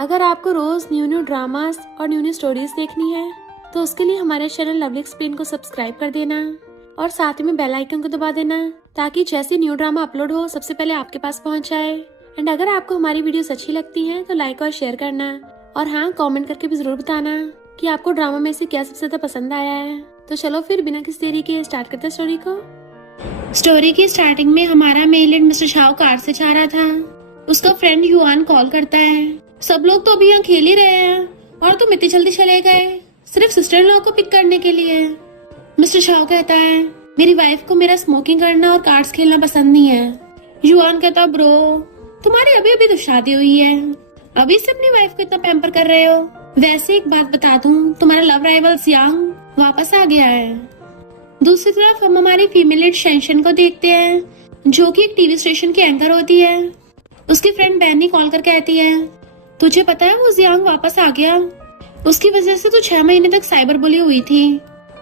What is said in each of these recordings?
अगर आपको रोज new new dramas और न्यू न्यू स्टोरीज देखनी है तो उसके लिए हमारे चैनल लवली एक्सप्लेन को सब्सक्राइब कर देना और साथ में बेल आइकन को दबा देना ताकि जैसे न्यू ड्रामा अपलोड हो सबसे पहले आपके पास पहुंच जाए। एंड अगर आपको हमारी वीडियोस अच्छी लगती हैं तो लाइक और शेयर करना और हाँ, कमेंट करके भी जरूर बताना कि आपको ड्रामा में से क्या सबसे ज्यादा पसंद आया है। तो चलो फिर बिना किसी देरी के स्टार्ट करते हैं स्टोरी को। स्टोरी की स्टार्टिंग में हमारा male and mister Shao car से जा रहा था। उसका फ्रेंड युआन कॉल करता है, सब लोग तो अभी यहाँ खेल ही रहे हैं और तुम इतनी जल्दी चले गए सिर्फ सिस्टर इन लॉ को पिक करने के लिए। मिस्टर शाओ कहता है, मेरी वाइफ को मेरा स्मोकिंग करना और कार्ड्स खेलना पसंद नहीं है। युआन कहता, ब्रो तुम्हारी अभी अभी तो शादी हुई है, अभी से अपनी वाइफ को इतना पैम्पर कर रहे हो। वैसे एक बात बता दूं, तुम्हारा लव राइवल जियांग वापस आ गया है। दूसरी तरफ हम हमारी फीमेल लीड शेंशन को देखते हैं जो कि एक टीवी स्टेशन की एंकर होती है। उसकी फ्रेंड बैनी कॉल कर कहती है, तुझे पता है वो जियांग वापस आ गया, उसकी वजह से तो 6 महीने तक साइबर बुली हुई थी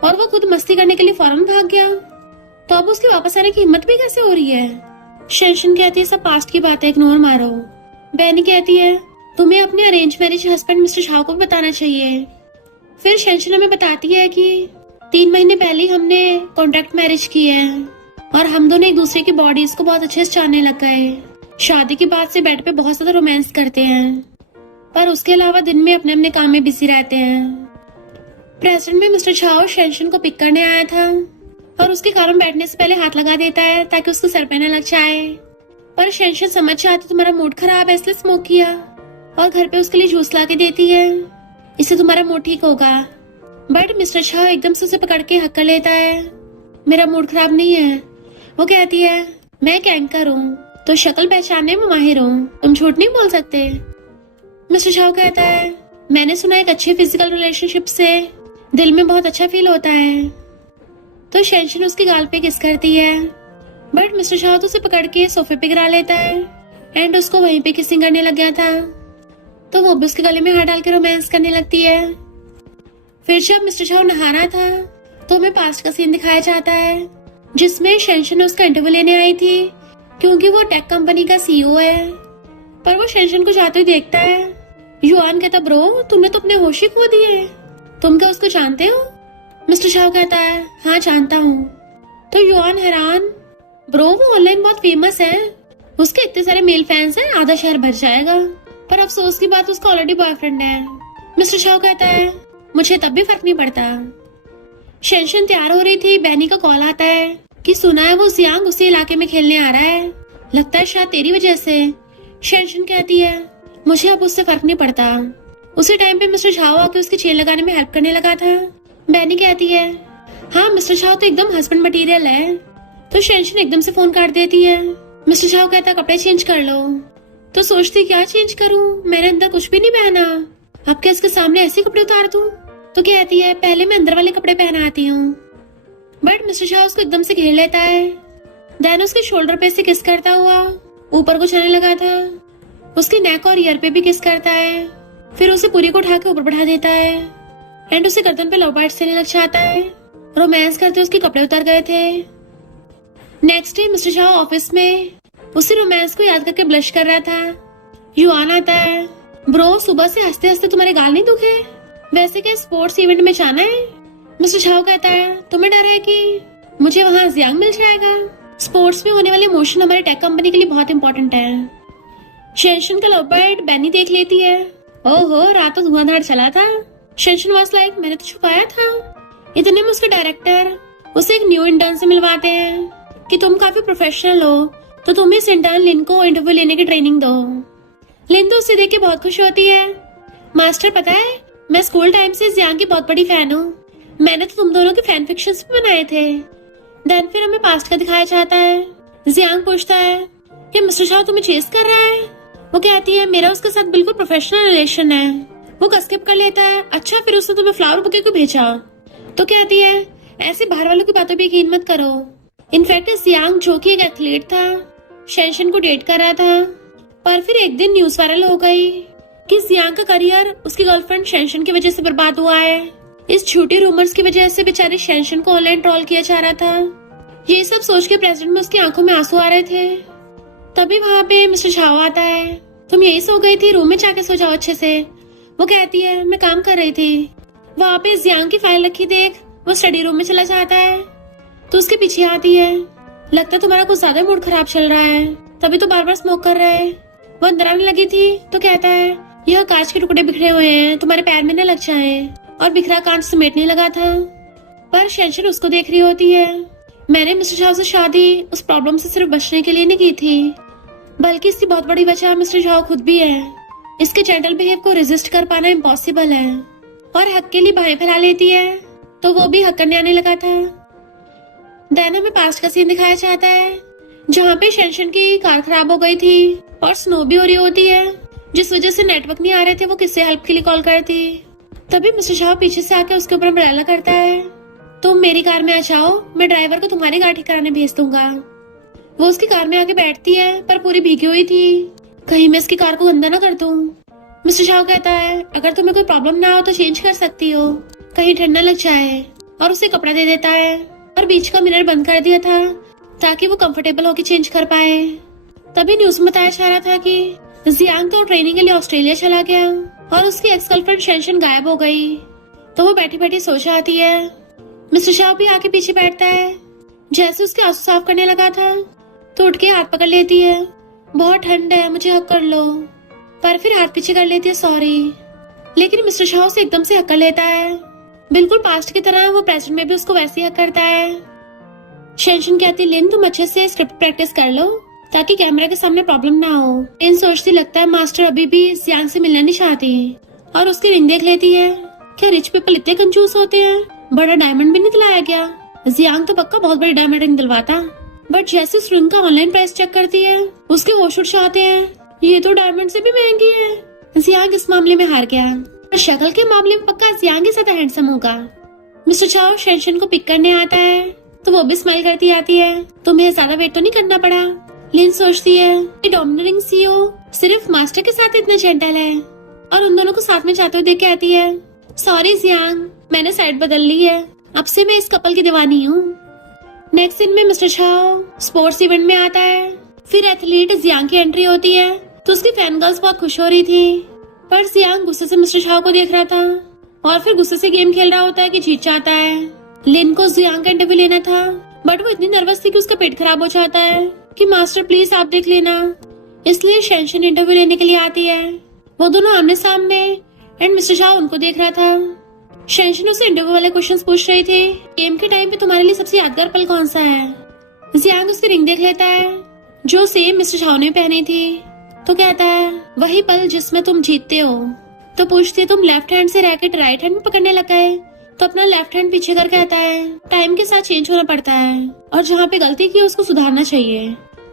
और वो खुद मस्ती करने के लिए फौरन भाग गया, तो अब उसके वापस आने की हिम्मत भी कैसे हो रही है। शेंशन कहती है, सब पास्ट की बात है, इग्नोर मारो। बैनी कहती है, तुम्हें अपने arrange marriage husband mister Shao को भी बताना चाहिए। फिर शेंशन हमें बताती है कि 3 महीने पहले हमने कॉन्ट्रैक्ट मैरिज की है और हम दोनों एक दूसरे की बॉडीज को बहुत अच्छे से जानने लग गए। शादी के बाद से बेड पे बहुत ज्यादा रोमांस करते हैं पर उसके अलावा दिन में अपने अपने काम में बिजी रहते हैं। प्रेसिडेंट में मिस्टर शाओ शेंशन को पिक करने आया था और उसके कारण बैठने से पहले हाथ लगा देता है ताकि उसको सर पे न लग जाए, पर शेंशन समझ जाती तुम्हारा मूड खराब है इसलिए स्मोक किया और घर पे उसके लिए जूस ला के देती है, इससे तुम्हारा मूड ठीक होगा। बट मिस्टर शाओ एकदम से उसे पकड़ के हक कर लेता है, मेरा मूड खराब नहीं है। वो कहती है, मैं एक एंकर हूँ तो शक्ल पहचानने में माहिर हूँ, तुम झूठ नहीं बोल सकते। मिस्टर शाओ कहता है, मैंने सुना एक अच्छी फिजिकल रिलेशनशिप से दिल में बहुत अच्छा फील होता है। तो शेंशन उसकी गाल पे किस करती है बट मिस्टर शाओ तो उसे पकड़ के सोफे पे गिरा लेता है एंड उसको वहीं पे किसिंग करने लग गया था, तो वो भी उसके गले में हाथ डाल के रोमांस करने लगती है। फिर जब मिस्टर शाओ नहा रहा था तो हमें पास्ट का सीन दिखाया जाता है जिसमें शेंशन उसका इंटरव्यू लेने आई थी क्योंकि वो टेक कंपनी का सीईओ है, पर वो शेंशन को जाते हुए देखता है। युआन कहता, ब्रो तुमने तो अपने होश ही खो दिए, तुम क्या उसको जानते हो। मिस्टर शाओ कहता है, हाँ जानता हूँ। तो युआन हैरान, ब्रो वो ऑनलाइन बहुत फेमस है, उसके इतने सारे मेल फैंस हैं, आधा शहर भर जाएगा, पर अफसोस की बात उसका ऑलरेडी बॉयफ्रेंड है। मिस्टर शाओ कहता है, मुझे तब भी फर्क नहीं पड़ता। शेंशन तैयार हो रही थी, बैनी का कॉल आता है कि सुना है वो जियांग उसी इलाके में खेलने आ रहा है, लगता है शायद तेरी वजह से। शेंशन कहती है, मुझे अब उससे फर्क नहीं पड़ता। उसी टाइम पे मिस्टर शाओ आके उसकी चेन लगाने में हेल्प करने लगा था। बैनी कहती है, हाँ मिस्टर शाओ तो एकदम हस्बैंड मटेरियल है। तो शेंशन एकदम से फोन काट देती है। मिस्टर शाओ कहता है, कपड़े चेंज कर लो। तो सोचती क्या चेंज करूं, मैंने अंदर कुछ भी नहीं पहना, अब क्या इसके सामने ऐसे कपड़े उतार दूं। तो कहती है, पहले मैं अंदर वाले कपड़े पहना आती हूँ। बट मिस्टर शाओ उसको एकदम से घेर लेता है, देन उसके शोल्डर पे से किस करता हुआ ऊपर को चलने लगा था, उसकी नेक और ईयर पे भी किस करता है, फिर उसे पूरी को उठा के ऊपर बढ़ा देता है एंड उसे गर्दन पे लव बाइट्स देने लग जाता है। रोमांस करते उसके कपड़े उतर गए थे। Next day mister Shao office में उसी रोमांस को याद करके ब्लश कर रहा था। युआन आता है, ब्रो सुबह से हंसते हंसते तुम्हारे गाल नहीं दुखे, वैसे क्या स्पोर्ट्स इवेंट में जाना है। मिस्टर शाओ कहता है, तुम्हें डर है कि मुझे वहाँ जियांग मिल जाएगा। स्पोर्ट्स में होने वाले मोशन हमारे टेक कंपनी के लिए बहुत इंपॉर्टेंट है। शेंशन का लव बाइट बैनी देख लेती है, ओहो रात तो धुआंधार चला था। शेंशन वाज लाइक, मैंने तो छुपाया था। इतने में उसके डायरेक्टर उसे एक न्यू इंटर्न से मिलवाते हैं कि तुम काफी प्रोफेशनल हो तो तुम इस इंटर्न लिन को इंटरव्यू लेने की ट्रेनिंग दो। लिन तो उसे देख के बहुत खुश होती है, मास्टर पता है मैं स्कूल टाइम से जियांग की बहुत बड़ी फैन हूँ, मैंने तो तुम दोनों के फैन फिक्शंस भी बनाए थे। देन फिर हमें पास्ट का दिखाया जाता है। जियांग पूछता है कि मिस्टर शाओ तुम्हें चेस कर रहा है। वो कहती है, मेरा उसके साथ बिल्कुल प्रोफेशनल रिलेशन है। वो कस्केप कर लेता है, अच्छा फिर उसने तुम्हें फ्लावर बुके को भेजा। तो कहती है, ऐसे बाहर वालों की बातों पे यकीन मत करो। इनफैक्ट जियांग जो कि एक एथलीट था, शेंशन को डेट कर रहा था, पर फिर एक दिन न्यूज वायरल हो गई कि जियांग का करियर उसकी गर्लफ्रेंड शेंशन की वजह से बर्बाद हुआ है। इस झूठी रूमर्स की वजह से बेचारे शेंशन को ऑनलाइन ट्रोल किया जा रहा था। ये सब सोच के प्रेसिडेंट में उसकी आंखों में आंसू आ रहे थे। तभी वहाँ पे मिस्टर शाओ आता है तुम यही सो गई थी, रूम में जाके सो जाओ अच्छे से। वो कहती है मैं काम कर रही थी। वहाँ पे जियांग की फाइल रखी देख वो स्टडी रूम में चला जाता है तो उसके पीछे आती है। लगता है तुम्हारा कुछ ज्यादा मूड खराब चल रहा है, तभी तो बार बार स्मोक कर रहा है। वो अंदर आने लगी थी तो कहता है यह कांच के टुकड़े बिखरे हुए हैं, तुम्हारे पैर में न लग जाए। और बिखरा कांच समेटने लगा था पर शेंशन उसको देख रही होती है। मैंने मिस्टर शाह से शादी उस प्रॉब्लम से सिर्फ बचने के लिए नहीं की थी, बल्कि इसकी बहुत बड़ी वजह मिस्टर शाह खुद भी है। इसके जेंटल बिहेव को रेजिस्ट कर पाना इम्पॉसिबल है और हक के लिए बाहें फैला लेती है तो वो भी हक करने आने लगा था। डैना में पास्ट का सीन दिखाया जाता है जहाँ पे शेंशन की कार खराब हो गई थी और स्नो भी हो रही होती है, जिस वजह से नेटवर्क नहीं आ रहे थे। वो किससे हेल्प के लिए कॉल करती, तभी मिस्टर शाह पीछे से आके उसके ऊपर अम्ब्रेला करता है, तुम मेरी कार में आ जाओ, मैं ड्राइवर को तुम्हारी गाड़ी कराने भेज दूंगा। वो उसकी कार में आके बैठती है पर पूरी भीगी हुई थी, कहीं मैं इसकी कार को गंदा ना कर दूं। मिस्टर शाह कहता है अगर तुम्हें कोई प्रॉब्लम ना हो तो चेंज कर सकती हो, कहीं ठंडा लग जाए, और उसे कपड़ा दे देता है और बीच का मिरर बंद कर दिया था ताकि वो कंफर्टेबल होकर चेंज कर पाए। तभी न्यूज में बताया जा रहा था कि जियांग तो ट्रेनिंग के लिए ऑस्ट्रेलिया चला गया और उसकी एक्स गर्लफ्रेंड शेंशन गायब हो गई। तो वो बैठी बैठी सोच आती है। मिस्टर शाह भी आके पीछे बैठता है। जैसे उसके आंसू साफ करने लगा था तो उठ के हाथ पकड़ लेती है, बहुत ठंड है, मुझे हक कर लो। पर फिर हाथ पीछे कर लेती है, सॉरी। लेकिन मिस्टर शाह उसे एकदम से हक कर लेता है, बिल्कुल पास्ट की तरह। वो प्रेजेंट में भी उसको वैसे ही हक करता है। शेंशन कहती लिन तुम अच्छे से स्क्रिप्ट प्रैक्टिस कर लो ताकि कैमरा के सामने प्रॉब्लम ना हो। लिन सोचती लगता है मास्टर अभी भी जियांग से मिलना नहीं चाहती और उसकी रिंग देख लेती है। क्या रिच पीपल इतने कंजूस होते हैं, बड़ा डायमंड भी नहीं दिलाया गया। जियांग तो पक्का बहुत बड़ी डायमंड रिंग दिलवाता, बट जैसे उस रिंग का ऑनलाइन प्राइस चेक करती है उसके होश उड़ जाते हैं, ये तो डायमंड से भी महंगी है। जियांग इस मामले में हार गया, शक्ल के मामले में पक्का जियांग ही ज्यादा हैंडसम होगा। मिस्टर चाओ शेंशन को पिक करने आता है तो वो भी स्माइल करती आती है, तुम्हें ज्यादा वेट तो नहीं करना पड़ा। लिन सोचती है कि डोमिनेटिंग सीईओ सिर्फ मास्टर के साथ इतना जेंटल है और उन दोनों को साथ में जाते हुए देख के आती है। सॉरी जियांग, मैंने साइड बदल ली है, अब से मैं इस कपल की दीवानी हूँ। नेक्स्ट दिन में मिस्टर शाह स्पोर्ट्स इवेंट में आता है। फिर एथलीट जियांग की एंट्री होती है तो उसकी फैन गर्ल्स बहुत खुश हो रही थी, पर जियांग गुस्से से मिस्टर शाह को देख रहा था और फिर गुस्से से गेम खेल रहा होता है कि जीत जाता है। लिन को जियांग का इंटरव्यू लेना था बट वो इतनी नर्वस थी कि उसका पेट खराब हो जाता है कि मास्टर प्लीज आप देख लेना। इसलिए शेंशन इंटरव्यू लेने के लिए आती है। वो दोनों आमने सामने एंड मिस्टर शाह उनको देख रहा था। शेंशन उसे इंटरव्यू वाले क्वेश्चंस पूछ रही थी, गेम के टाइम पे तुम्हारे लिए सबसे यादगार पल कौन सा है। जियांग उसकी रिंग देख लेता है जो सेम मिस्टर शाह ने पहनी थी तो कहता है वही पल जिसमें तुम जीतते हो। तो पूछती है तुम लेफ्ट हैंड से रैकेट राइट हैंड में पकड़ने लगा है, तो अपना लेफ्ट हैंड पीछे कर कहता है टाइम के साथ चेंज होना पड़ता है और जहाँ पे गलती की उसको सुधारना चाहिए।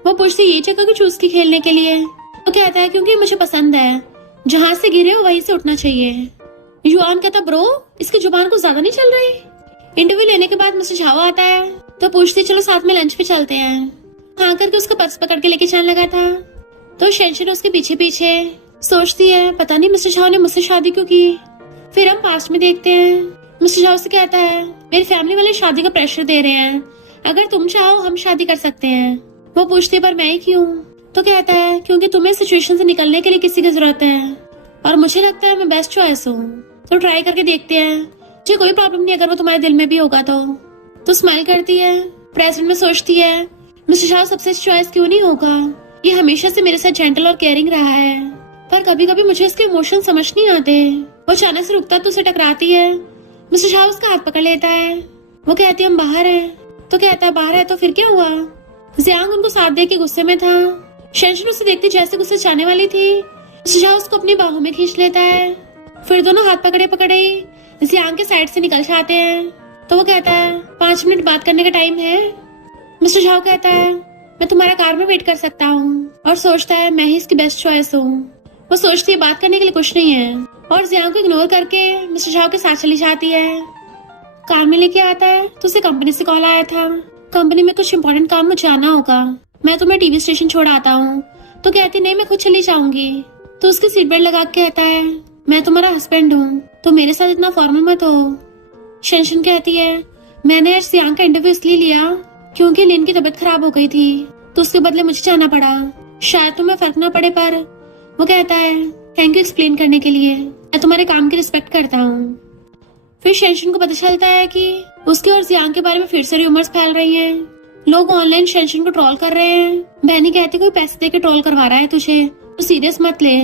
वो पूछती ये जगह क्यों चूज की खेलने के लिए, तो कहता है क्योंकि मुझे पसंद है, जहाँ से गिरे हो वहीं से उठना चाहिए। युआन कहता ब्रो इसकी जुबान को ज्यादा नहीं चल रही। इंटरव्यू लेने के बाद मिस्टर झाओ आता है तो पूछती चलो साथ में लंच पे चलते हैं। हाँ करके उसका पर्स पकड़ के लेके जाने लगा था तो शेंशन उसके पीछे पीछे सोचती है पता नहीं मिस्टर शाह ने मुझसे शादी क्यों की। फिर हम पास्ट में देखते हैं। मिस्टर शाह से कहता है मेरी फैमिली वाले शादी का प्रेशर दे रहे हैं, अगर तुम चाहो हम शादी कर सकते हैं। वो पूछती है पर मैं ही क्यों, तो कहता है क्योंकि तुम्हें सिचुएशन से निकलने के लिए किसी की जरूरत है और मुझे लगता है मैं बेस्ट चॉइस हूँ, तो ट्राई करके देखते हैं, मुझे कोई प्रॉब्लम नहीं अगर वो तुम्हारे दिल में भी होगा तो स्माइल करती है। प्रेजेंट में सोचती है मिस्टर शाह सबसे चॉइस क्यों नहीं होगा, ये हमेशा से मेरे साथ जेंटल और केयरिंग रहा है, पर कभी कभी मुझे इसके इमोशन समझ नहीं आते। वो अचानक से रुकता तो उसे टकराती है। मिस्टर शाह उसका हाथ पकड़ लेता है। वो कहती है हम बाहर हैं, तो कहता है बाहर है तो फिर क्या हुआ। जियांग उनको साथ दे के गुस्से में था। शेंशन उसे देखती जैसे गुस्से जाने वाली थी। मिस्टर शाह उसको अपनी बाहों में खींच लेता है। फिर दोनों हाथ पकड़े पकड़े जियांग के साइड से निकल जाते हैं। तो वो कहता है 5 मिनट बात करने का टाइम है। मिस्टर शाह कहता है मैं तुम्हारा कार में वेट कर सकता हूँ और सोचता है मैं ही इसकी बेस्ट चॉइस हूँ। वो सोचती है बात करने के लिए कुछ नहीं है और जियांग को इग्नोर करके मिस्टर शाह के साथ चली जाती है। कार में लेके आता है तो उसे कंपनी से कॉल आया था, कंपनी में कुछ इम्पोर्टेंट काम में जाना होगा, मैं तुम्हें टीवी स्टेशन छोड़ आता हूँ। तो कहती नहीं मैं खुद चली जाऊंगी। तो उसकी सीट बेल्ट लगा के कहता है मैं तुम्हारा हस्बैंड हूँ तो मेरे साथ इतना फॉर्मल मत हो। शेंशन कहती है मैंने आज जियांग का इंटरव्यू इसलिए लिया क्योंकि लिन की तबीयत खराब हो गई थी तो उसके बदले मुझे जाना पड़ा। शायद तुम्हें फर्क ना पड़े पर वो कहता है थैंक यू एक्सप्लेन करने के लिए, मैं तुम्हारे काम की रिस्पेक्ट करता हूँ। फिर शेंशन को पता चलता है कि उसके और जियांग के बारे में फिर से रूमर्स फैल रही हैं। लोग ऑनलाइन शेंशन को ट्रोल कर रहे हैं। बहनी कहती कोई पैसे दे के ट्रोल करवा रहा है तुझे, तो सीरियस मत ले।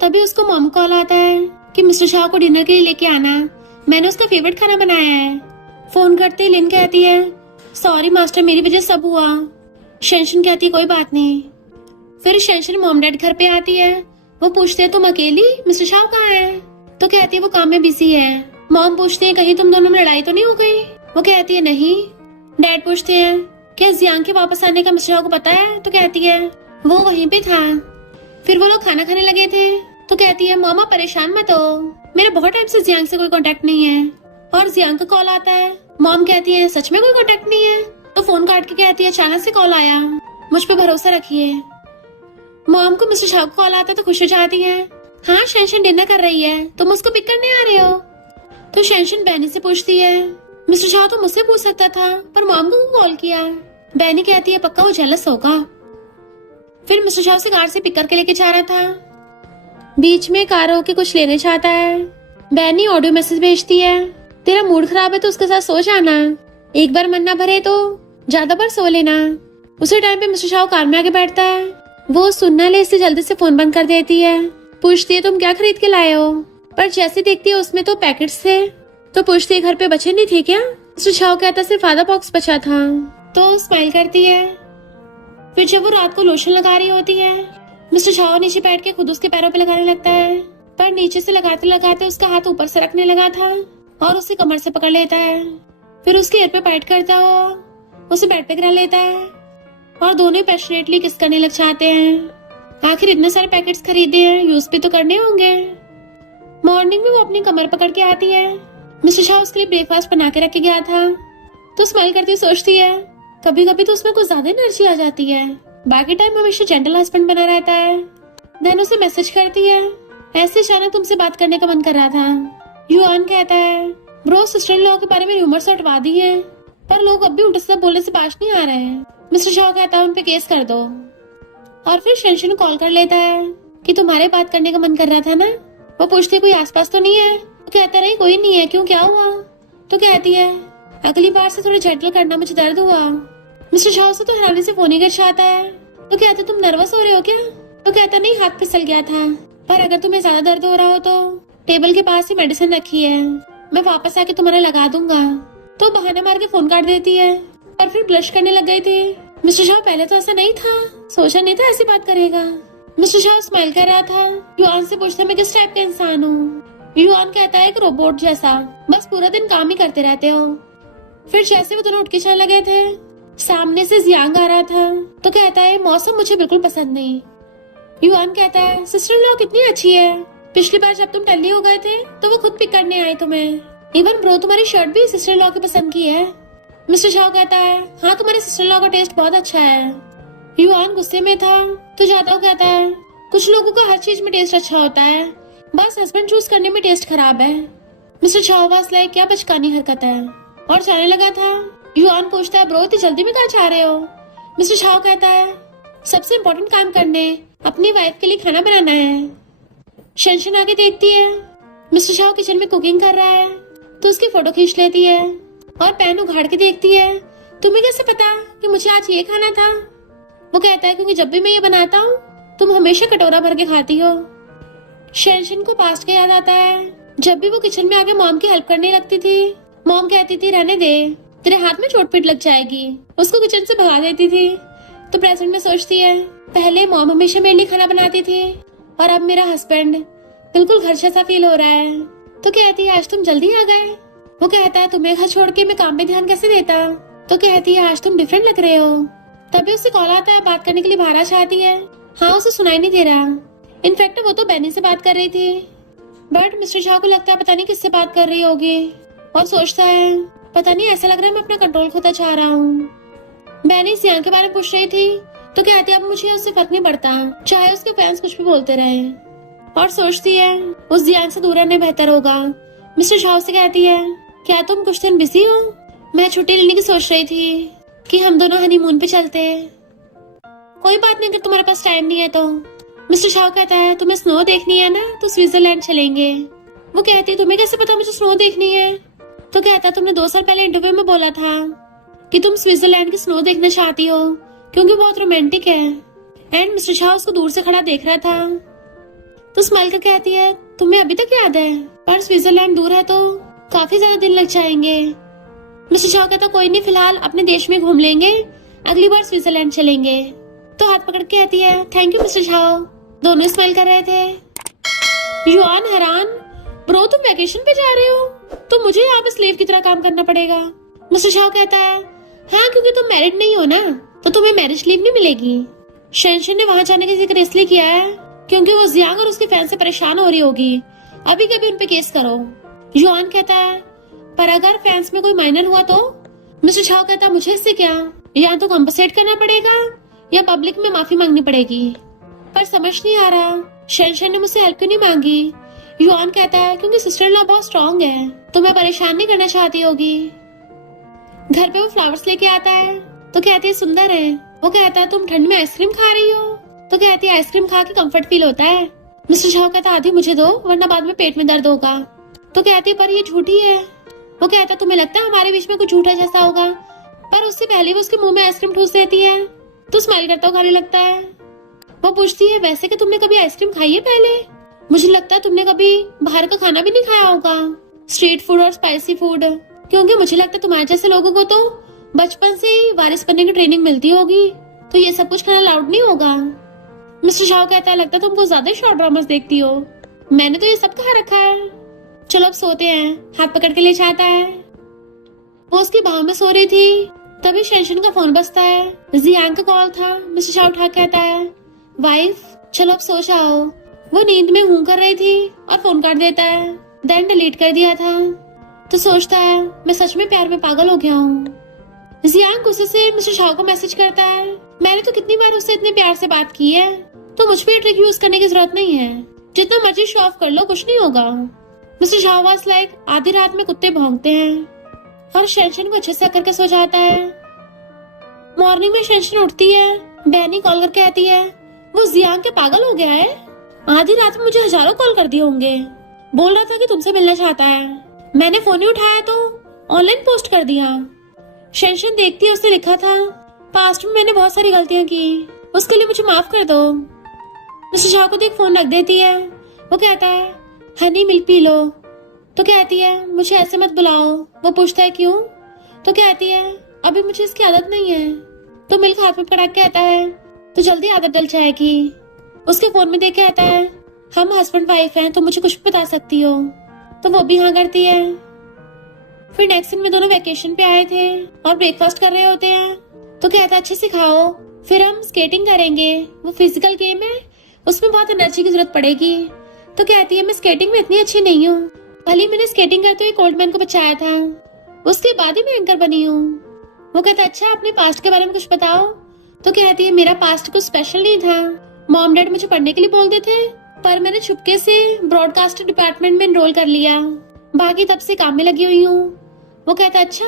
तभी उसको मॉम कॉल आता है कि मिस्टर शाह को डिनर के लिए लेके आना, मैंने उसका फेवरेट खाना बनाया है। फोन करते ही लिन कहती है सॉरी मास्टर, मेरी वजह सब हुआ। शेंशन कहती है कोई बात नहीं। फिर शेंशन मॉम डैड घर पे आती है। वो पूछते हैं तुम अकेली, मिस्टर शाह कहाँ है? तो कहती है वो काम में बिजी है। मॉम पूछते हैं कहीं तुम दोनों में लड़ाई तो नहीं हो गई? वो कहती है नहीं। डैड पूछते हैं क्या जियांग के वापस आने का मिस्टर शाह को पता है? तो कहती है वो वहीं पे था। फिर वो लोग खाना खाने लगे थे। तो कहती है मामा परेशान मत हो, मेरा बहुत टाइम से जियांग से कोई कांटेक्ट नहीं है। और जियांग का कॉल आता है। मॉम कहती है सच में कोई कांटेक्ट नहीं है? तो फोन काट के कहती है अचानक से कॉल आया, मुझ पे भरोसा रखिए। मॉम को मिस्टर शाह को कॉल आता है तो खुश हो जाती है। हाँ शेंशन डिनर कर रही है, तुम उसको पिक करने आ रहे हो? तो शेंशन बैनी से पूछती है मिस्टर शाह तो मुझसे पूछ सकता था, पर मॉम को कॉल किया। बैनी कहती है पक्का वो जेलस होगा। फिर मिस्टर शाह से कार से पिक करके लेके जा रहा था। बीच में कार होके कुछ लेने चाहता है। बैनी ऑडियो मैसेज भेजती है तेरा मूड खराब है तो उसके साथ सो जाना, एक बार मन ना भरे तो ज्यादा बार सो लेना। उसी टाइम पे मिस्टर शाह कार में आके बैठता है। वो सुनना ले इससे जल्दी से फोन बंद कर देती है। पूछती है तुम क्या खरीद के लाए हो? पर जैसे देखती है उसमें तो पैकेट्स थे। तो पूछती है घर पे बचे नहीं थे क्या? मिस्टर शाह कहता सिर्फ आधा बॉक्स बचा था। तो स्माइल करती है। फिर जब वो रात को लोशन लगा रही होती है, मिस्टर शाह नीचे बैठ के खुद उसके पैरों पे लगाने लगता है। पर नीचे से लगाते लगाते उसका हाथ ऊपर से रखने लगा था और उसे कमर से पकड़ लेता है। फिर उसके ईयर पे बाइट करता हुआ उसे बेड पे गिरा लेता है और दोनों पैशनेटली किस करने लग जाते हैं। आखिर इतने सारे पैकेट्स खरीदे हैं, यूज भी तो करने होंगे। मॉर्निंग में वो अपनी कमर पकड़ के आती है। मिस्टर शाह उसके लिए ब्रेकफास्ट बना के रख के गया था। तो स्माइल करती सोचती है कभी कभी तो उसमें कुछ ज्यादा एनर्जी आ जाती है, बाकी टाइम हमेशा जेंटल हस्बैंड बना रहता है। देन उसे मैसेज करती है ऐसे अचानक तुमसे बात करने का मन कर रहा था। युआन कहता है ब्रो सिस्टर इन लॉ के बारे में रूमर्स हटवा दी है, पर लोग अब भी उल्टा सीधा बोलने से बाज नहीं आ रहे हैं। मिस्टर शाह कहता है उन पे केस कर दो। और फिर शेंशन कॉल कर लेता है कि तुम्हारे बात करने का मन कर रहा था ना। वो पूछती है कोई आसपास तो नहीं है? तो कहता नहीं कोई नहीं है, क्यों क्या हुआ? तो कहती है अगली बार से थोड़ा जेंटल करना, मुझे दर्द हुआ। मिस्टर शाह से तो हैरानी से फोन ही कर जाता है। तो कहते तुम नर्वस हो रहे हो क्या? तो कहता नहीं हाथ फिसल गया था, पर अगर तुम्हें ज्यादा दर्द हो रहा हो तो टेबल के पास ही मेडिसिन रखी है, मैं वापस आके तुम्हारा लगा दूंगा। तो बहाना मार के फोन काट देती है। पर फिर ब्लश करने लग गई थी। मिस्टर शाह पहले तो ऐसा नहीं था, सोचा नहीं था ऐसी बात करेगा। मिस्टर शाह स्माइल कर रहा था। युआन से पूछता मैं किस टाइप का इंसान हूँ? युआन कहता है एक रोबोट जैसा, बस पूरा दिन काम ही करते रहते हो। फिर जैसे वो दोनों उठ के चलने लगे थे, सामने से जियांग आ रहा था। तो कहता है मौसम मुझे बिल्कुल पसंद नहीं। युआन कहता है सिस्टर इन लॉ कितनी अच्छी है, पिछली बार जब तुम टल्ली हो गए थे तो वो खुद पिक करने आई तुम्हें। इवन ब्रो तुम्हारी शर्ट भी सिस्टर इन लॉ की पसंद की है। मिस्टर शाह कहता है हाँ तुम्हारे सिस्टर इन लॉ का टेस्ट बहुत अच्छा है। युआन गुस्से में था तो जाता कहता है कुछ लोगों का हर चीज में टेस्ट अच्छा होता है, बस हस्बैंड चूज करने में टेस्ट खराब है। मिस्टर शाह वास लाइक क्या बचकानी हरकत है, और जाने लगा था। युआन पूछता है ब्रो इतनी जल्दी में कहाँ जा रहे हो? मिस्टर शाह कहता है सबसे इम्पोर्टेंट काम करने, अपनी वाइफ के लिए खाना बनाना है। शेंशन आगे देखती है मिस्टर शाह किचन में कुकिंग कर रहा है, तो उसकी फोटो खींच लेती है और पैन उघाड़ के देखती है तुम्हें कैसे पता कि मुझे आज ये खाना था? वो कहता है क्योंकि जब भी मैं ये बनाता हूँ तुम हमेशा कटोरा भर के खाती हो। शेंशन को पास्ट का याद आता है। जब भी वो किचन में आके मॉम की हेल्प करने लगती थी, मॉम कहती थी रहने दे तेरे हाथ में चोट पीट लग जाएगी, उसको किचन से भगा देती थी। तो प्रेजेंट में सोचती है पहले मॉम हमेशा मेरे लिए खाना बनाती थी और अब मेरा हस्बैंड, बिल्कुल घर जैसा फील हो रहा है। तो कहती है आज तुम जल्दी आ गए। वो कहता है तुम्हें घर छोड़ के मैं काम पे ध्यान कैसे देता? तो कहती है आज तुम डिफरेंट लग रहे हो। तभी उससे कॉल आता है, बात करने के लिए बाहर आ जाती है। हाँ उसे सुनाई नहीं दे रहा, इनफैक्ट वो तो बैनी से बात कर रही थी। बट मिस्टर शाह को लगता है पता नहीं किससे बात कर रही होगी और सोचता है पता नहीं ऐसा लग रहा है मैं अपना कंट्रोल खोता चाह रहा हूँ। बैनी जियांग के बारे में पूछ रही थी तो कहती है अब मुझे उससे फर्क नहीं पड़ता, चाहे उसके फैंस कुछ भी बोलते रहे। और सोचती है उस जियांग से दूर रहने बेहतर होगा। मिस्टर शाह से कहती है क्या तुम कुछ दिन बिजी हो? मैं छुट्टी लेने की सोच रही थी कि हम दोनों हनीमून पे चलते। कोई बात नहीं अगर तुम्हारे पास टाइम नहीं है तो। मिस्टर शाह कहता है तुम्हें स्नो देखनी है ना तो स्विट्जरलैंड चलेंगे। वो कहती है तुम्हें कैसे पता मुझे स्नो देखनी है? तो कहता है तुमने 2 साल पहले इंटरव्यू में बोला था कि तुम स्विट्जरलैंड की स्नो देखना चाहती हो क्योंकि बहुत रोमांटिक है। एंड मिस्टर शाह उसको दूर से खड़ा देख रहा था। तो स्माइल कर कहती है तुम्हें अभी तक याद है, पर स्विट्जरलैंड दूर है तो काफी ज्यादा दिन लग जाएंगे। मिस्टर शाह कहता कोई नहीं, फिलहाल अपने देश में घूम लेंगे, अगली बार स्विट्जरलैंड चलेंगे। तो हाथ पकड़ के कहती है थैंक यू मिस्टर शाह। दोनों स्माइल कर रहे थे। युआन हैरान, ब्रो तुम वैकेशन पे जा रहे हो तो मुझे यहाँ पे स्लेव की तरह काम करना पड़ेगा। मिस्टर शाह कहता है हाँ क्योंकि तुम मैरिड नहीं हो ना तो तुम्हें मैरिज लीव नहीं मिलेगी। शेंशन ने वहाँ जाने का जिक्र इसलिए किया है क्योंकि वो जियांग और उसके फैन से परेशान हो रही होगी, अभी कभी उन पे केस करो। युआन कहता है पर अगर फैंस में कोई माइनर हुआ तो? मिस्टर शाह कहता है मुझे इससे क्या, या तो कम्पनसेट करना पड़ेगा या पब्लिक में माफी मांगनी पड़ेगी। पर समझ नहीं आ रहा शेंशन ने मुझसे हेल्प क्यों नहीं मांगी। युआन कहता है क्योंकि सिस्टर इन लॉ बहुत स्ट्रॉन्ग है तो मैं परेशान नहीं करना चाहती होगी। घर पे वो फ्लावर्स लेके आता है तो कहती है सुंदर है। वो कहता है तुम ठंड में आइसक्रीम खा रही हो? तो कहती है आइसक्रीम खा के कंफर्ट फील होता है। मिस्टर शाह कहता आधी मुझे दो वरना बाद में पेट में दर्द होगा। तो कहती है पर ये झूठी है। वो कहता तुम्हें लगता है हमारे बीच में कुछ झूठा जैसा होगा? पर उससे पहले वो उसके मुंह में आइसक्रीम ठूस देती है तो स्माइल करता हुआ खाने लगता है। वो पूछती है वैसे कि तुमने कभी आइसक्रीम खाई है पहले? मुझे लगता है तुमने कभी बाहर का खाना भी नहीं खाया होगा, स्ट्रीट फूड और स्पाइसी फूड, क्योंकि मुझे लगता है तुम्हारे जैसे लोगों को तो बचपन से ही वारिस बनने की ट्रेनिंग मिलती होगी तो ये सब कुछ खाना अलाउड नहीं होगा। मिस्टर शाह कहता है लगता है तुमको ज्यादा शॉर्ट ड्रामास देखती हो, मैंने तो ये सब कहा रखा है, चलो अब सोते हैं। हाथ पकड़ के ले जाता है। वो उसकी बाहों में सो रही थी तभी शेंशन का फोन बजता है। जियांग का कॉल था। मिस्टर शाह उठा कहता है वाइफ चलो अब सो जाओ। वो नींद में हूं कर रही थी और फोन काट देता है, देन डिलीट कर दिया था। तो सोचता है मैं सच में प्यार में पागल हो गया हूँ। जियांग गुस्से से मिस्टर शाह को मैसेज करता है मैंने तो कितनी बार उससे इतने प्यार से बात की है तो मुझ पे ट्रिक यूज करने की जरूरत नहीं है, जितना मर्जी शो ऑफ कर लो कुछ नहीं होगा। मिस्टर शाह वाज लाइक आधी रात में कुत्ते भौंकते हैं और शेंशन को अच्छे से करके सो जाता है। मॉर्निंग में शेंशन उठती है, बैनी कॉल करके कहती है वो जियांग के पागल हो गया है, आधी रात में मुझे हजारों कॉल कर दिए होंगे, बोल रहा था कि तुमसे मिलना चाहता है, मैंने फोन नहीं उठाया तो ऑनलाइन पोस्ट कर दिया। शेंशन देखती है उसने लिखा था पास्ट में मैंने बहुत सारी गलतियां की, उसके लिए मुझे माफ कर दो। मिस्टर शाह को देख फोन रख देती है। वो कहता है हनी मिल्क पी लो। तो कहती है मुझे ऐसे मत बुलाओ। वो पूछता है क्यों? तो कहती है अभी मुझे इसकी आदत नहीं है। तो मिल्क हाथ में पकड़ा कहता है तो जल्दी आदत डल जाएगी। उसके फोन में देख कहता है हम हस्बैंड वाइफ हैं तो मुझे कुछ भी बता सकती हो। तो वो भी हाँ करती है। फिर नेक्स्ट दिन में दोनों वेकेशन पे आए थे और ब्रेकफास्ट कर रहे होते हैं। तो कहता है अच्छे से खाओ फिर हम स्केटिंग करेंगे, वो फिजिकल गेम है उसमें बहुत एनर्जी की जरूरत पड़ेगी। तो कहती है मैं स्केटिंग में इतनी अच्छी नहीं हूँ, भले मैंने स्केटिंग करते हुए कोल्डमैन को बचाया था, उसके बाद ही मैं एंकर बनी हूँ। वो कहता अच्छा अपने पास्ट के बारे में कुछ बताओ। तो कहती है मेरा पास्ट कुछ स्पेशल नहीं था, मॉम डैड मुझे पढ़ने के लिए बोलते थे पर मैंने छुपके से ब्रॉडकास्ट डिपार्टमेंट में एनरोल कर लिया, बाकी तब से काम में लगी हुई हूँ। वो कहता अच्छा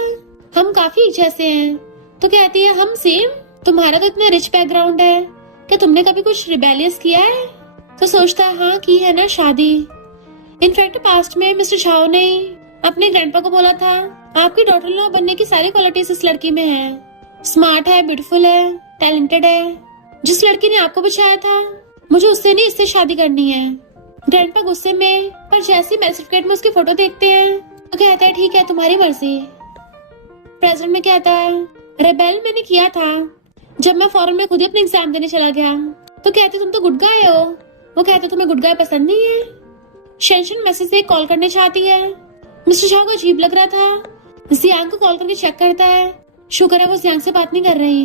हम काफी एक जैसे हैं। तो कहती है हम सेम, तुम्हारा तो इतना रिच बैकग्राउंड है, क्या तुमने कभी कुछ रिबेलियस किया है? तो सोचता है हाँ की है ना शादी। इनफैक्ट पास्ट में मिस्टर शाह ने अपने ग्रैंडपा को बोला था आपकी डॉटर इन लॉ बनने की सारी क्वालिटीज इस लड़की में है, स्मार्ट है, ब्यूटीफुल है, टैलेंटेड है। जिस लड़की ने आपको बचाया था मुझे उससे नहीं इससे शादी करनी है। ग्रैंडपा गुस्से में, पर जैसे मैरिज सर्टिफिकेट में उसकी फोटो देखते हैं तो कहता है ठीक है तुम्हारी मर्जी। प्रेजेंट में कहता है रेबेल मैंने किया था जब मैं फॉरेन में खुद ही अपने एग्जाम देने चला गया। तो कहते तुम तो गुड गाय हो। वो कहते तुम्हें गुड गाय पसंद नहीं है। शेंशन मैसेज से कॉल करने चाहती है। मिस्टर शाह को अजीब लग रहा था। जियांग को कॉल करके चेक करता है, शुक्र है वो जियांग से बात नहीं कर रही।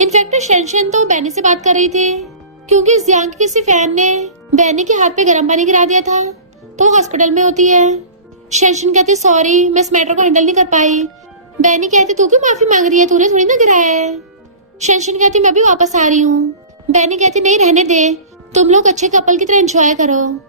इनफैक्ट शेंशन तो बैनी से बात कर रही थी क्योंकि जियांग के किसी फैन ने बैनी के हाथ पे गर्म पानी गिरा दिया था तो हॉस्पिटल में होती है। शेंशन कहती सॉरी मैं इस मैटर को हैंडल नहीं कर पाई। बैनी कहती तू क्यों माफी मांग रही है, तूने थोड़ी ना गिराया है। शेंशन कहती मैं भी वापस आ रही हूँ। बैनी कहती नहीं रहने दे, तुम लोग अच्छे कपल की तरह एंजॉय करो।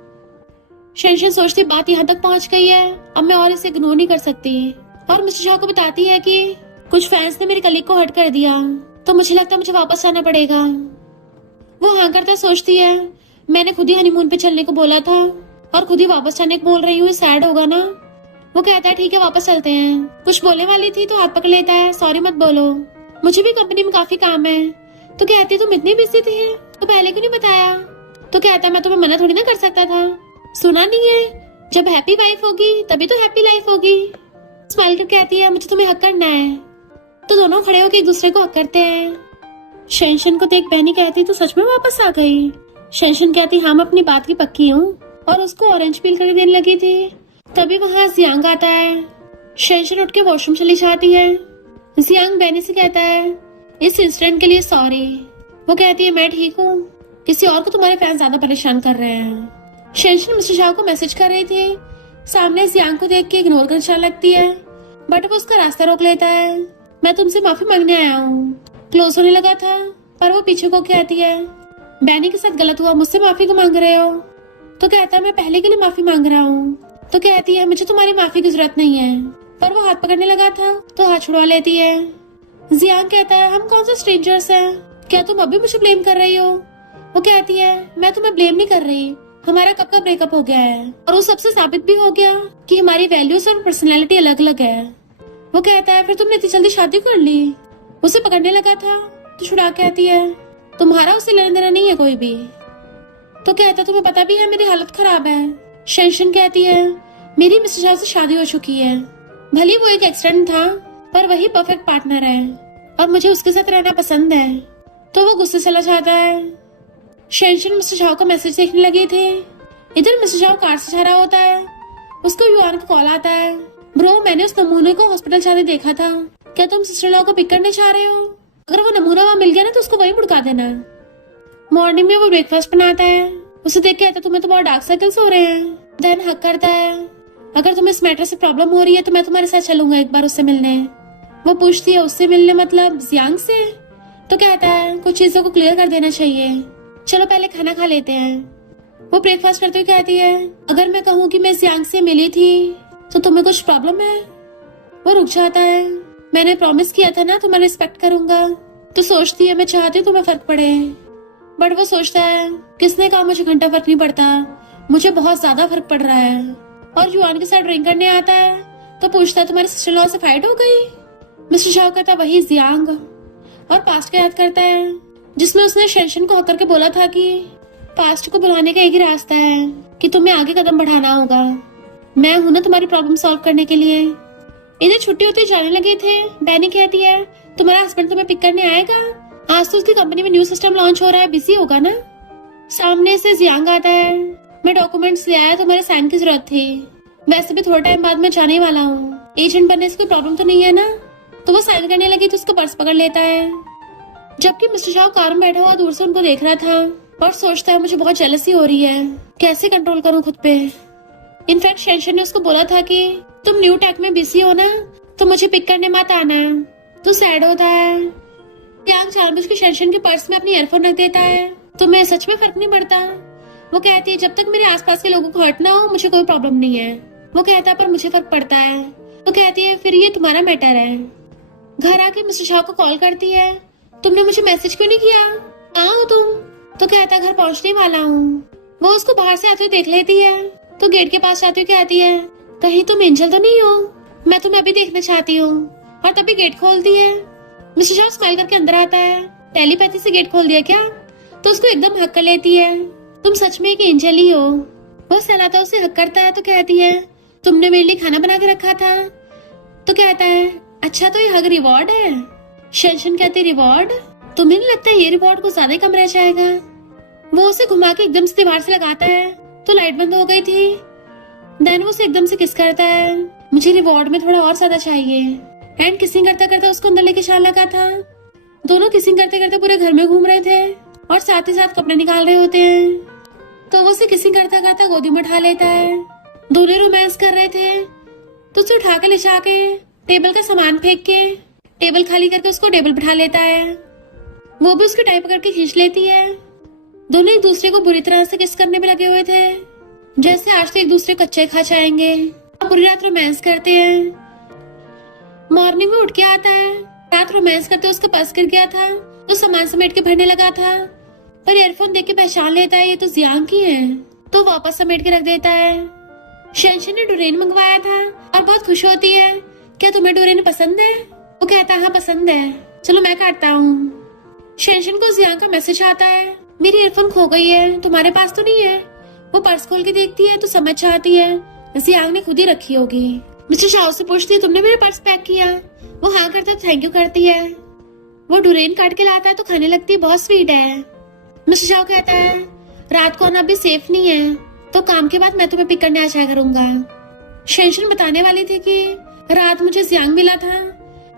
शेंशन सोचती बात यहाँ तक पहुँच गई है, अब मैं और इसे इग्नोर नहीं कर सकती। और मिस्टर शाह को बताती है कि कुछ फैंस ने मेरे कलीग को हर्ट कर दिया तो मुझे लगता है मुझे वापस आना पड़ेगा। वो हाँ करता सोचती है, मैंने खुद ही हनीमून पे चलने को बोला था और खुद ही वापस जाने को बोल रही हूँ, सैड होगा ना। वो कहता है ठीक है वापस चलते हैं। कुछ बोलने वाली थी तो हाथ पकड़ लेता है, सॉरी मत बोलो, मुझे भी कंपनी में काफी काम है। तो कहती तुम इतनी बिजी थी तो पहले क्यों नहीं बताया। तो कहता मैं तुम्हें मना थोड़ी ना कर सकता था, सुना नहीं है, जब हैप्पी वाइफ होगी तभी तो हैप्पी लाइफ होगी। स्माइल कर कहती है मुझे तुम्हें हक करना है। तो दोनों खड़े होकर एक दूसरे को हक करते हैं। शेंशन को देख बहनी कहती तू सच में वापस आ गई। शेंशन कहती हाँ मैं अपनी बात की पक्की हूँ, और उसको ऑरेंज पील करके देने लगी थी। तभी वहाँ जियांग आता है। शेंशन उठ के वॉशरूम चली जाती है। जियांग बहनी से कहता है इस इंसिडेंट के लिए सॉरी। वो कहती है मैं ठीक हूँ, किसी और को तुम्हारे फैंस ज्यादा परेशान कर रहे हैं। शेंशन मिस्टर शाओ को मैसेज कर रही थी। सामने जियांग को देख के इग्नोर करने लगती है, बट वो उसका रास्ता रोक लेता है। मैं तुमसे माफी मांगने आया हूँ। क्लोज होने लगा था पर वो पीछे को कहती है बैनी के साथ गलत हुआ, मुझसे माफी को मांग रहे हो। तो कहता है मैं पहले के लिए माफी मांग रहा हूँ। तो कहती है मुझे तुम्हारी माफी की जरूरत नहीं है, पर वो हाथ पकड़ने लगा था तो हाथ छुड़वा लेती है। जियांग कहता है हम कौन से स्ट्रेंजर्स हैं, क्या तुम अभी मुझे ब्लेम कर रही हो। वो कहती है मैं तुम्हें ब्लेम नहीं कर रही, हमारा कब का ब्रेकअप हो गया है और उस सबसे साबित भी हो गया कि हमारी वैल्यूज और पर्सनैलिटी अलग अलग है। वो कहता है फिर तुमने इतनी जल्दी शादी कर ली। उसे पकड़ने लगा था तो छुड़ा के आती है तुम्हारा उससे लेना देना नहीं है कोई भी। तो कहता तुम्हें पता भी है मेरी हालत खराब है। शेंशन कहती है मेरी मिस्टर शाह से शादी हो चुकी है, भले वो एक एक्सीडेंट था पर वही परफेक्ट पार्टनर है और मुझे उसके साथ रहना पसंद है। तो वो गुस्से चला जाता है। शेंशन मिस्टर शाह का मैसेज देखने लगी थी। इधर मिस्टर शाह कार से जा रहा होता है। उसको युआन का कॉल आता है, ब्रो मैंने उस नमूने को हॉस्पिटल जाते देखा था, क्या तुम सिस्टर लॉ को पिक करने चाह रहे हो। अगर वो नमूना वहाँ मिल गया ना तो उसको वही भुड़का देना। मॉर्निंग में वो ब्रेकफास्ट बनाता है। उसे देख के आता तुम्हें तो बहुत डार्क सर्कल्स हो रहे हैं। देन हक करता है अगर तुम्हें इस मैटर से प्रॉब्लम हो रही है तो मैं तुम्हारे साथ चलूंगा एक बार उससे मिलने। वो पूछती है उससे मिलने मतलब जियांग से। तो कहता है कुछ चीजों को क्लियर कर देना चाहिए, चलो पहले खाना खा लेते हैं। वो ब्रेकफास्ट करते हुए कहती है अगर मैं कहूँ कि मैं जियांग से मिली थी तो तुम्हें कुछ प्रॉब्लम है। वो रुक जाता है, मैंने प्रॉमिस किया था ना तुम्हें रिस्पेक्ट करूंगा। तो सोचती है मैं चाहती हूँ तुम्हें फर्क पड़े, बट वो सोचता है किसने कहा मुझे घंटा फर्क नहीं पड़ता, मुझे बहुत ज्यादा फर्क पड़ रहा है। और युआन के साथ ड्रिंक करने आता है तो पूछता है तुम्हारी सिस्टर लॉ से फाइट हो गई। मिस्टर शाओ कहता वही जियांग, और पास्ट का याद करता है जिसमें उसने शेंशन को होकर के बोला था कि पास्ट को बुलाने का एक ही रास्ता है कि तुम्हें आगे कदम बढ़ाना होगा, मैं हूं ना तुम्हारी प्रॉब्लम सॉल्व करने के लिए। इधर छुट्टी होते जाने लगे थे। बैनी कहती है तुम्हारा हस्बैंड तुम्हें पिक करने आएगा, आज तो उसकी कंपनी में न्यू सिस्टम लॉन्च हो रहा है, बिजी होगा ना। सामने से जियांग आता है, मैं डॉक्यूमेंट्स ले आया, तुम्हारे साइन की जरूरत थी, वैसे भी थोड़ा टाइम बाद मैं जाने वाला हूँ, एजेंट बनने से कोई प्रॉब्लम तो नहीं है ना। तो वो साइन करने लगी तो उसको पर्स पकड़ लेता है, जबकि मिस्टर शाह कार में बैठा हुआ दूर से उनको देख रहा था और सोचता है मुझे बहुत जेलसी हो रही है, कैसे कंट्रोल करूँ खुद पे। इनफैक्ट शेंशन ने उसको बोला था कि तुम न्यू टेक में बिजी हो ना तो मुझे पिक करने मत आना। तो सैड होता है। जियांग जानबूझ के शेंशन के पर्स में अपनी ईयरफोन रख देता है। तुम्हें सच में फर्क नहीं पड़ता। वो कहती है जब तक मेरे आसपास के लोगों को हर्ट ना हो मुझे कोई प्रॉब्लम नहीं है। वो कहता है पर मुझे फर्क पड़ता है। वो कहती है फिर ये तुम्हारा मैटर है। घर आके मिस्टर शाह को कॉल करती है, तुमने मुझे मैसेज क्यों नहीं किया, कहाँ हो तुम। तो कहता है घर पहुंचने वाला हूँ। वो उसको बाहर से आते हुए देख लेती है तो गेट के पास जाते हुए कहती है कहीं तुम एंजल तो नहीं हो, मैं तुम्हें अभी देखना चाहती हूँ। और तभी गेट खोलती है। मिस्टर शाह स्माइल करके अंदर आता है, टेलीपैथी से गेट खोल दिया क्या। तो उसको एकदम हक कर लेती है, तुम सच में एक एंजल ही हो। वो सहलाता उसे हक करता है तो कहती है तुमने मेरे लिए खाना बना के रखा था। तो कहता है अच्छा तो ये हग रिवॉर्ड है। शेंशन कहते रिवॉर्ड, तुम्हें नहीं लगता ये रिवॉर्ड को ज्यादा कम रह जाएगा। वो उसे घुमा के एकदम से दीवार से लगाता है तो लाइट बंद हो गई थी। देन वो उसे एकदम से किस करता है, मुझे रिवॉर्ड में थोड़ा और ज्यादा चाहिए। एंड किसिंग करता करता उसको अंदर लेके चलने लगा था। दोनों किसिंग करते करते पूरे घर में घूम रहे थे और साथ ही साथ कपड़े निकाल रहे होते हैं। तो वो उसे किसिंग करता करता गोदी में उठा लेता है। दोनों रोमांस कर रहे थे तो उसे उठा के ले जाके टेबल का सामान फेंक के टेबल खाली करके उसको टेबल बिठा लेता है। वो भी उसकी टाई पकड़ के खींच लेती है। दोनों एक दूसरे को बुरी तरह से किस करने में लगे हुए थे, जैसे आज तो एक दूसरे कच्चे खा जाएंगे। अब पूरी रात रोमांस करते हैं। मॉर्निंग में उठ के आता है, रात रोमांस करते उसका पर्स गिर गया था तो सामान समेट के भरने लगा था। पर ईयरफोन देख के पहचान लेता है ये तो जियांग की है, तो वापस समेट के रख देता है। शेंशन ने डोरेन मंगवाया था और बहुत खुश होती है। क्या तुम्हें डोरेन पसंद है? वो कहता है हाँ पसंद है, चलो मैं काटता हूँ। शेंशन को जियांग का मैसेज आता है, मेरी ईयरफोन खो गई है, तुम्हारे पास तो नहीं है? वो पर्स खोल के देखती है तो समझ जाती है जियांग ने खुद ही रखी होगी। मिस्टर शाओ से पूछती है तुमने मेरा पर्स पैक किया? वो हाँ करता थैंक यू करती है। वो डोरेन काट के लाता है तो खाने लगती है, बहुत स्वीट है। मिस्टर शाओ कहता है रात को आना अभी सेफ नहीं है, तो काम के बाद मैं तुम्हें पिक करने आ जाया करूंगा। शेंशन बताने वाली थी कि रात मुझे जियांग मिला था,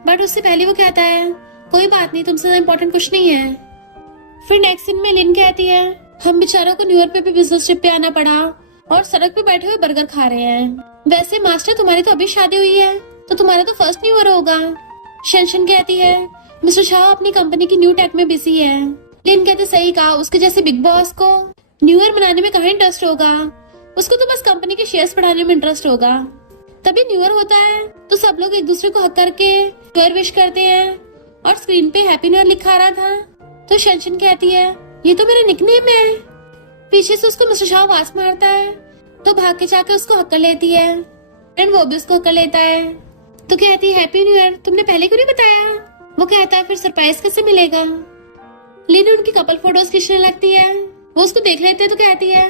बट उससे पहले वो कहता है कोई बात नहीं, तुमसे इम्पोर्टेंट कुछ नहीं है। फिर नेक्स्ट सीन में लिन कहती है हम बेचारों को न्यू ईयर पे भी बिजनेस ट्रिप पे आना पड़ा और सड़क पे बैठे हुए बर्गर खा रहे हैं। वैसे मास्टर तुम्हारी तो अभी शादी हुई है, तो तुम्हारा तो फर्स्ट न्यू ईयर होगा। शेंशन कहती है मिस्टर शाह अपनी कंपनी की न्यू टेक में बिजी है। लिन कहते सही कहा, उसके जैसे बिग बॉस को न्यू ईयर मनाने में कहाँ इंटरेस्ट होगा, उसको तो बस कंपनी के शेयर्स बढ़ाने में इंटरेस्ट होगा। तभी न्यू ईयर होता है तो सब लोग एक दूसरे को हक करके न्यू ईयर विश करते हैं और स्क्रीन पे हैप्पी न्यू ईयर लिखा रहा था। तो शेंशन कहती है ये तो मेरा निकनेम है। पीछे से उसको मिस्टर शाह आवाज मारता है तो भाग के जाके उसको हक कर लेती है एंड वो भी उसको हक कर लेता है। तो कहती है हैप्पी न्यू ईयर, तुमने पहले क्यों नहीं बताया? वो कहता है फिर सरप्राइज कैसे मिलेगा। लिन उनकी कपल फोटोज खींचने लगती है, वो उसको देख लेते हैं तो कहती है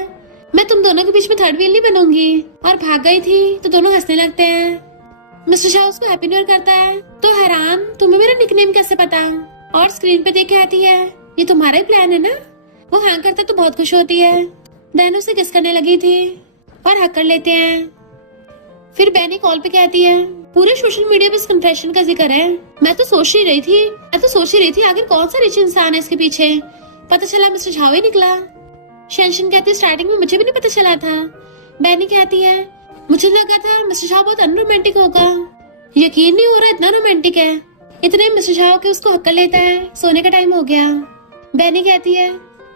मैं तुम दोनों के बीच में थर्ड व्हील नहीं बनूंगी, और भाग गई थी। तो दोनों हंसने लगते हैं। मिस्टर शाह उसको हैप्पी न्यू ईयर करता है तो हैरान तुम्हें मेरा निकनेम कैसे पता, और स्क्रीन पे देख के आती है ये तुम्हारा ही प्लान है ना। वो हाँ करता तो बहुत खुश होती है। दैन उसे किस करने लगी थी और हक कर लेते हैं। फिर बैनी कॉल पे कहती है पूरे सोशल मीडिया पे इस कन्फेशन का जिक्र है, मैं तो सोच ही रही थी आखिर कौन सा रिच इंसान है इसके पीछे। पता चला मिस्टर शाह ही निकला। शेंशन कहती है स्टार्टिंग में मुझे भी नहीं पता चला था। बैनी कहती है मुझे लगा था मिस्टर शाह बहुत अनरोमांटिक होगा, यकीन नहीं हो रहा इतना रोमांटिक है। इतने मिस्टर शाह के उसको हक कर लेता है, सोने का टाइम हो गया। बैनी कहती है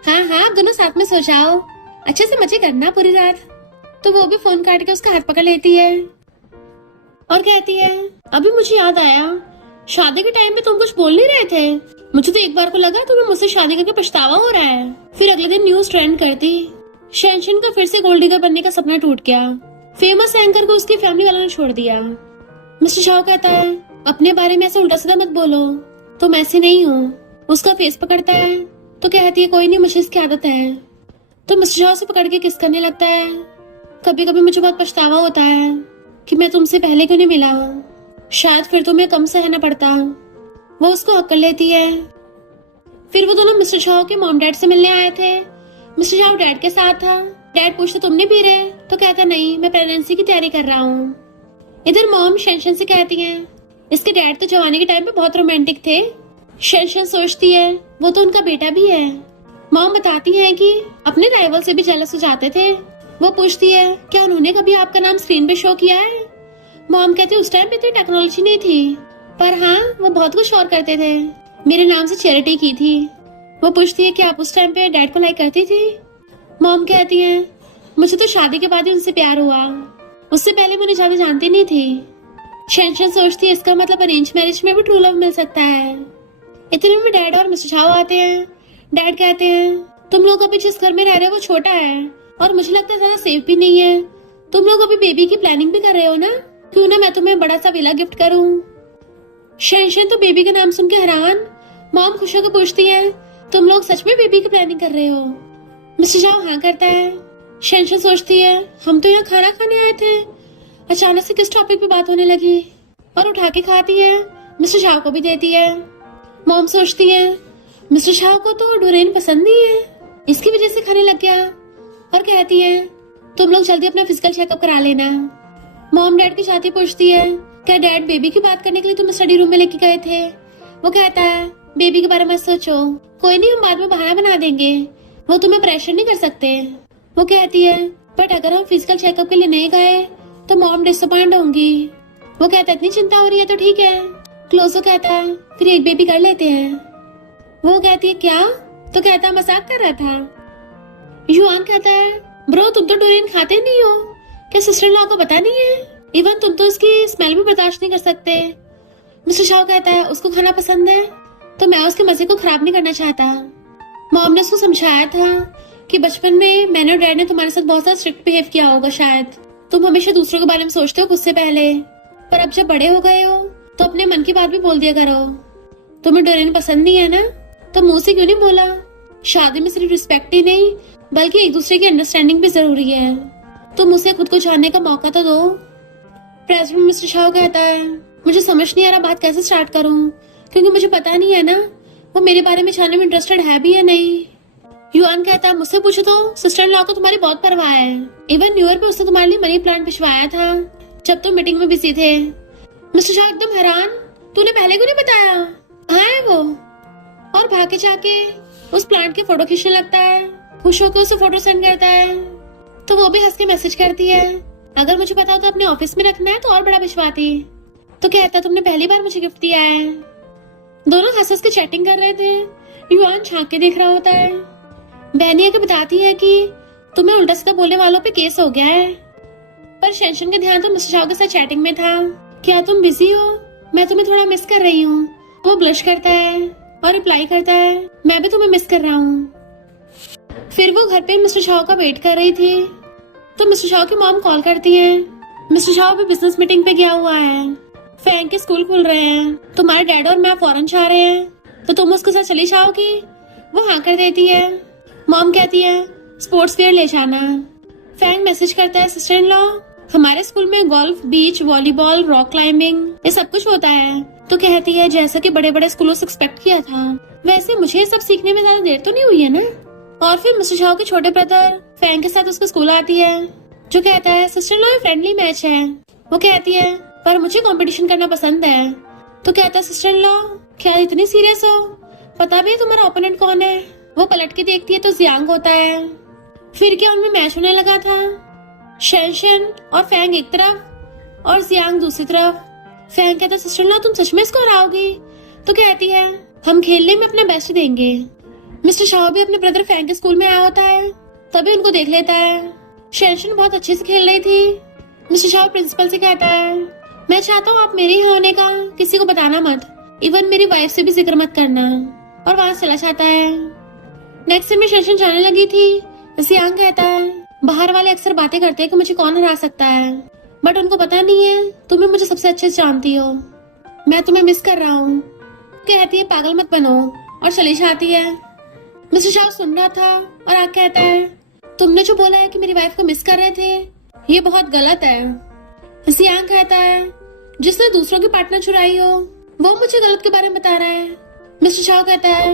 हाँ हाँ आप दोनों साथ में सो जाओ, अच्छे से मजे करना पूरी रात। तो वो भी फोन काट के उसका हाथ पकड़ लेती है और कहती है अभी मुझे याद आया शादी के टाइम पे तुम कुछ बोल नहीं रहे थे, मुझे तो एक बार को लगा तुम्हें मुझसे शादी करके पछतावा हो रहा है। फिर अगले दिन न्यूज ट्रेंड करती, शेंशन का फिर से गोल्ड डिगर बनने का सपना टूट गया। फेमस एंकर को उसकी फैमिली वालों ने छोड़ दिया। मिस्टर शाह कहता है अपने बारे में ऐसा उल्टा सीधा मत बोलो, तुम ऐसी नहीं हो। उसका फेस पकड़ता है तो कहती है कोई नहीं, मुझे इसकी आदत है। तो मिस्टर शाह से पकड़ के किस करने लगता है। कभी कभी मुझे बहुत पछतावा होता है कि मैं तुमसे पहले क्यों नहीं मिला, शायद फिर तुम्हें कम सहना पड़ता। वो उसको हक कर लेती है। फिर वो दोनों मिस्टर शाह के मॉम डैड से मिलने आए थे। मिस्टर शाह डैड के साथ था। डैड पूछते तुम नहीं पी रहे, तो कहता नहीं मैं प्रेगनेंसी की तैयारी कर रहा हूँ। इधर मॉम शेंशन से कहती है इसके डैड तो जवानी के टाइम पे बहुत रोमांटिक थे। शेंशन सोचती है वो तो उनका बेटा भी है। मॉम बताती है कि अपने राइवल से भी जेलस हो जाते थे। वो पूछती है क्या उन्होंने कभी आपका नाम स्क्रीन पे शो किया है? मॉम कहती है उस टाइम पे इतनी टेक्नोलॉजी नहीं थी, पर हाँ वो बहुत कुछ और करते थे, मेरे नाम से चैरिटी की थी। वो पूछती है कि आप उस टाइम पे डैड को लाइक करती थी? मॉम कहती है मुझे तो शादी के बाद ही उनसे प्यार हुआ, उससे पहले मैं उन्हें ज्यादा जानती नहीं थी। शेंशन सोचती है इसका मतलब अरेंज मैरिज में भी ट्रू लव मिल सकता है। इतने में डैड और मिस्टर शाह आते हैं। डैड कहते हैं तुम लोग अभी जिस घर में रह रहे हो वो छोटा है और मुझे लगता है ज्यादा सेफ भी नहीं है, तुम लोग अभी बेबी की प्लानिंग भी कर रहे हो ना, क्यों ना मैं तुम्हें बड़ा सा विला गिफ्ट करूं। शेंशन तो बेबी का नाम सुन के हैरान। मॉम खुश होकर पूछती है तुम लोग सच में बेबी की प्लानिंग कर रहे हो? मिस्टर शाह हाँ करता है। शेंशन सोचती है हम तो यहाँ खाना खाने आए थे, अचानक से किस टॉपिक पे बात होने लगी, और उठा के खाती है, मिस्टर शाह को भी देती है। मॉम सोचती है मिस्टर शाह को तो डोरेन पसंद नहीं है, इसकी वजह से खाने लग गया, और कहती है तुम लोग जल्दी अपना फिजिकल चेकअप करा लेना। मॉम डैड की छाती पूछती है क्या डैड बेबी की बात करने के लिए तुम स्टडी रूम में लेके गए थे? वो कहता है बेबी के बारे में सोचो, कोई नहीं हम बाद में बहाना बना देंगे, वो तुम्हें प्रेशर नहीं कर सकते। वो कहती है बट अगर हम फिजिकल चेकअप के लिए नहीं गए तो मॉम डिसअपॉइंट होंगी। वो कहता है इतनी चिंता हो रही है तो ठीक है। क्लोजो कहता है फिर एक बेबी कर लेते हैं। वो कहती है क्या? तो कहता है मजाक कर रहा था। युआन कहता है ब्रो तुम तो डोरेन खाते नहीं हो, क्या सिस्टर लॉ को पता नहीं है? इवन तुम तो उसकी स्मेल भी बर्दाश्त नहीं कर सकते। मिस्टर शाह कहता है उसको खाना पसंद है तो मैं उसके मजे को खराब नहीं करना चाहता। मॉम ने उसको समझाया था कि बचपन में मैंने और डैड ने तुम्हारे साथ बहुत ज्यादा स्ट्रिक्ट बिहेव किया होगा, शायद तुम हमेशा दूसरों के बारे में सोचते हो खुद से पहले, पर अब जब बड़े हो गए हो तो अपने मन की बात भी बोल दिया करो। तुम्हें डोरेन पसंद नहीं है ना, तो मुंह से क्यों नहीं बोला? शादी में सिर्फ रिस्पेक्ट ही नहीं बल्कि एक दूसरे की अंडरस्टैंडिंग भी जरूरी है। तुम उसे खुद को जानने का मौका तो दो। प्रेसिडेंट मिस्टर शाह कहता है, मुझे समझ नहीं आ रहा बात कैसे स्टार्ट करूं, क्योंकि मुझे पता नहीं है ना वो मेरे बारे में जानने में इंटरेस्टेड है भी या नहीं। युआन कहता है, मुझसे पूछो तो सिस्टर इन लॉ को तुम्हारी बहुत परवाह है। इवन न्यू ईयर पे उसने तुम्हारे लिए मनी प्लांट भिजवाया था जब तुम मीटिंग में बिजी थे। मिस्टर शाह एकदम हैरान, तूने पहले क्यों नहीं बताया? हाँ है वो, और भागे जाके उस प्लांट की फोटो खींचने लगता है। खुश होकर उसे फोटो सेंड करता है तो वो भी हंस के मैसेज करती है, अगर मुझे पता होता अपने ऑफिस में रखना है तो और बड़ा भिजवाती। तो कहता, तुमने पहली बार मुझे गिफ्ट दिया है। दोनों हंस के चैटिंग कर रहे थे। युआन झांक के देख रहा होता है। बहनी आके बताती है कि तुम्हें उल्टा सीधा बोलने वालों पे केस हो गया है, पर शेंशन का ध्यान तो मिस्टर शाह के साथ चैटिंग में था। क्या तुम बिजी हो? मैं तुम्हें थोड़ा मिस कर रही हूँ। वो ब्लश करता है और रिप्लाई करता है, मैं भी तुम्हें मिस कर रहा हूँ। फिर वो घर पे मिस्टर शाह का वेट कर रही थी तो मिस्टर शाह की मॉम कॉल करती है, मिस्टर शाह भी बिजनेस मीटिंग पे गया हुआ है, फैंग के स्कूल खुल रहे हैं, तुम्हारे डैड और मैं फॉरेन जा रहे हैं, तो तुम उसके साथ चली जाओगी? वो हाँ कर देती है। मॉम कहती है, स्पोर्ट्स वेयर ले जाना। फैंग मैसेज करता है, सिस्टर इन लॉ हमारे स्कूल में golf, beach volleyball, rock climbing ये सब कुछ होता है। तो कहती है, जैसा कि बड़े बड़े स्कूलों से एक्सपेक्ट किया था, वैसे मुझे ये सब सीखने में ज्यादा देर तो नहीं हुई है ना। और फिर मिस्टर शाह के छोटे ब्रदर फैंग के साथ उसके स्कूल आती है, जो कहता है, सिस्टर इन लॉ ये फ्रेंडली मैच है। वो कहती है, पर मुझे कंपटीशन करना पसंद है। तो कहता है, सिस्टर इन लॉ क्या इतनी सीरियस हो? पता भी है तुम्हारा ओपोनेंट कौन है? वो पलट के देखती है तो जियांग होता है। फिर क्या उनमें मैच होने लगा था? शेंशन और फैंग एक तरफ और जियांग दूसरी तरफ। फैंग कहता है, सिस्टर इन लॉ तुम सच में इसको हराओगी? तो कहती है, हम खेलने में अपना बेस्ट देंगे। मिस्टर शाह भी अपने ब्रदर फैंग के स्कूल में आया होता है, तभी उनको देख लेता है। शेंशन बहुत अच्छे से खेल रही थी। मिस्टर शाह प्रिंसिपल से कहता है, मैं चाहता हूँ आप मेरे यहाँ होने का किसी को बताना मत, इवन मेरी वाइफ से भी जिक्र मत करना। और वहां चला जाता है। नेक्स्ट दिन में शेंशन जाने लगी थी। जियांग कहता है, बाहर वाले अक्सर बातें करते हैं कि मुझे कौन हरा सकता है, बट उनको पता नहीं है तुम्हें मुझे सबसे अच्छे से जानती हो, मैं तुम्हें मिस कर रहा हूँ। कहती है, पागल मत बनो, और चली जाती है। मिस्टर शाह सुन रहा था और आगे कहता है, तुमने जो बोला है कि मेरी वाइफ को मिस कर रहे थे, ये बहुत गलत है। जियांग कहता है, जिसने दूसरों की पार्टनर चुराई हो वो मुझे गलत के बारे में बता रहा है। मिस्टर शाह कहता है,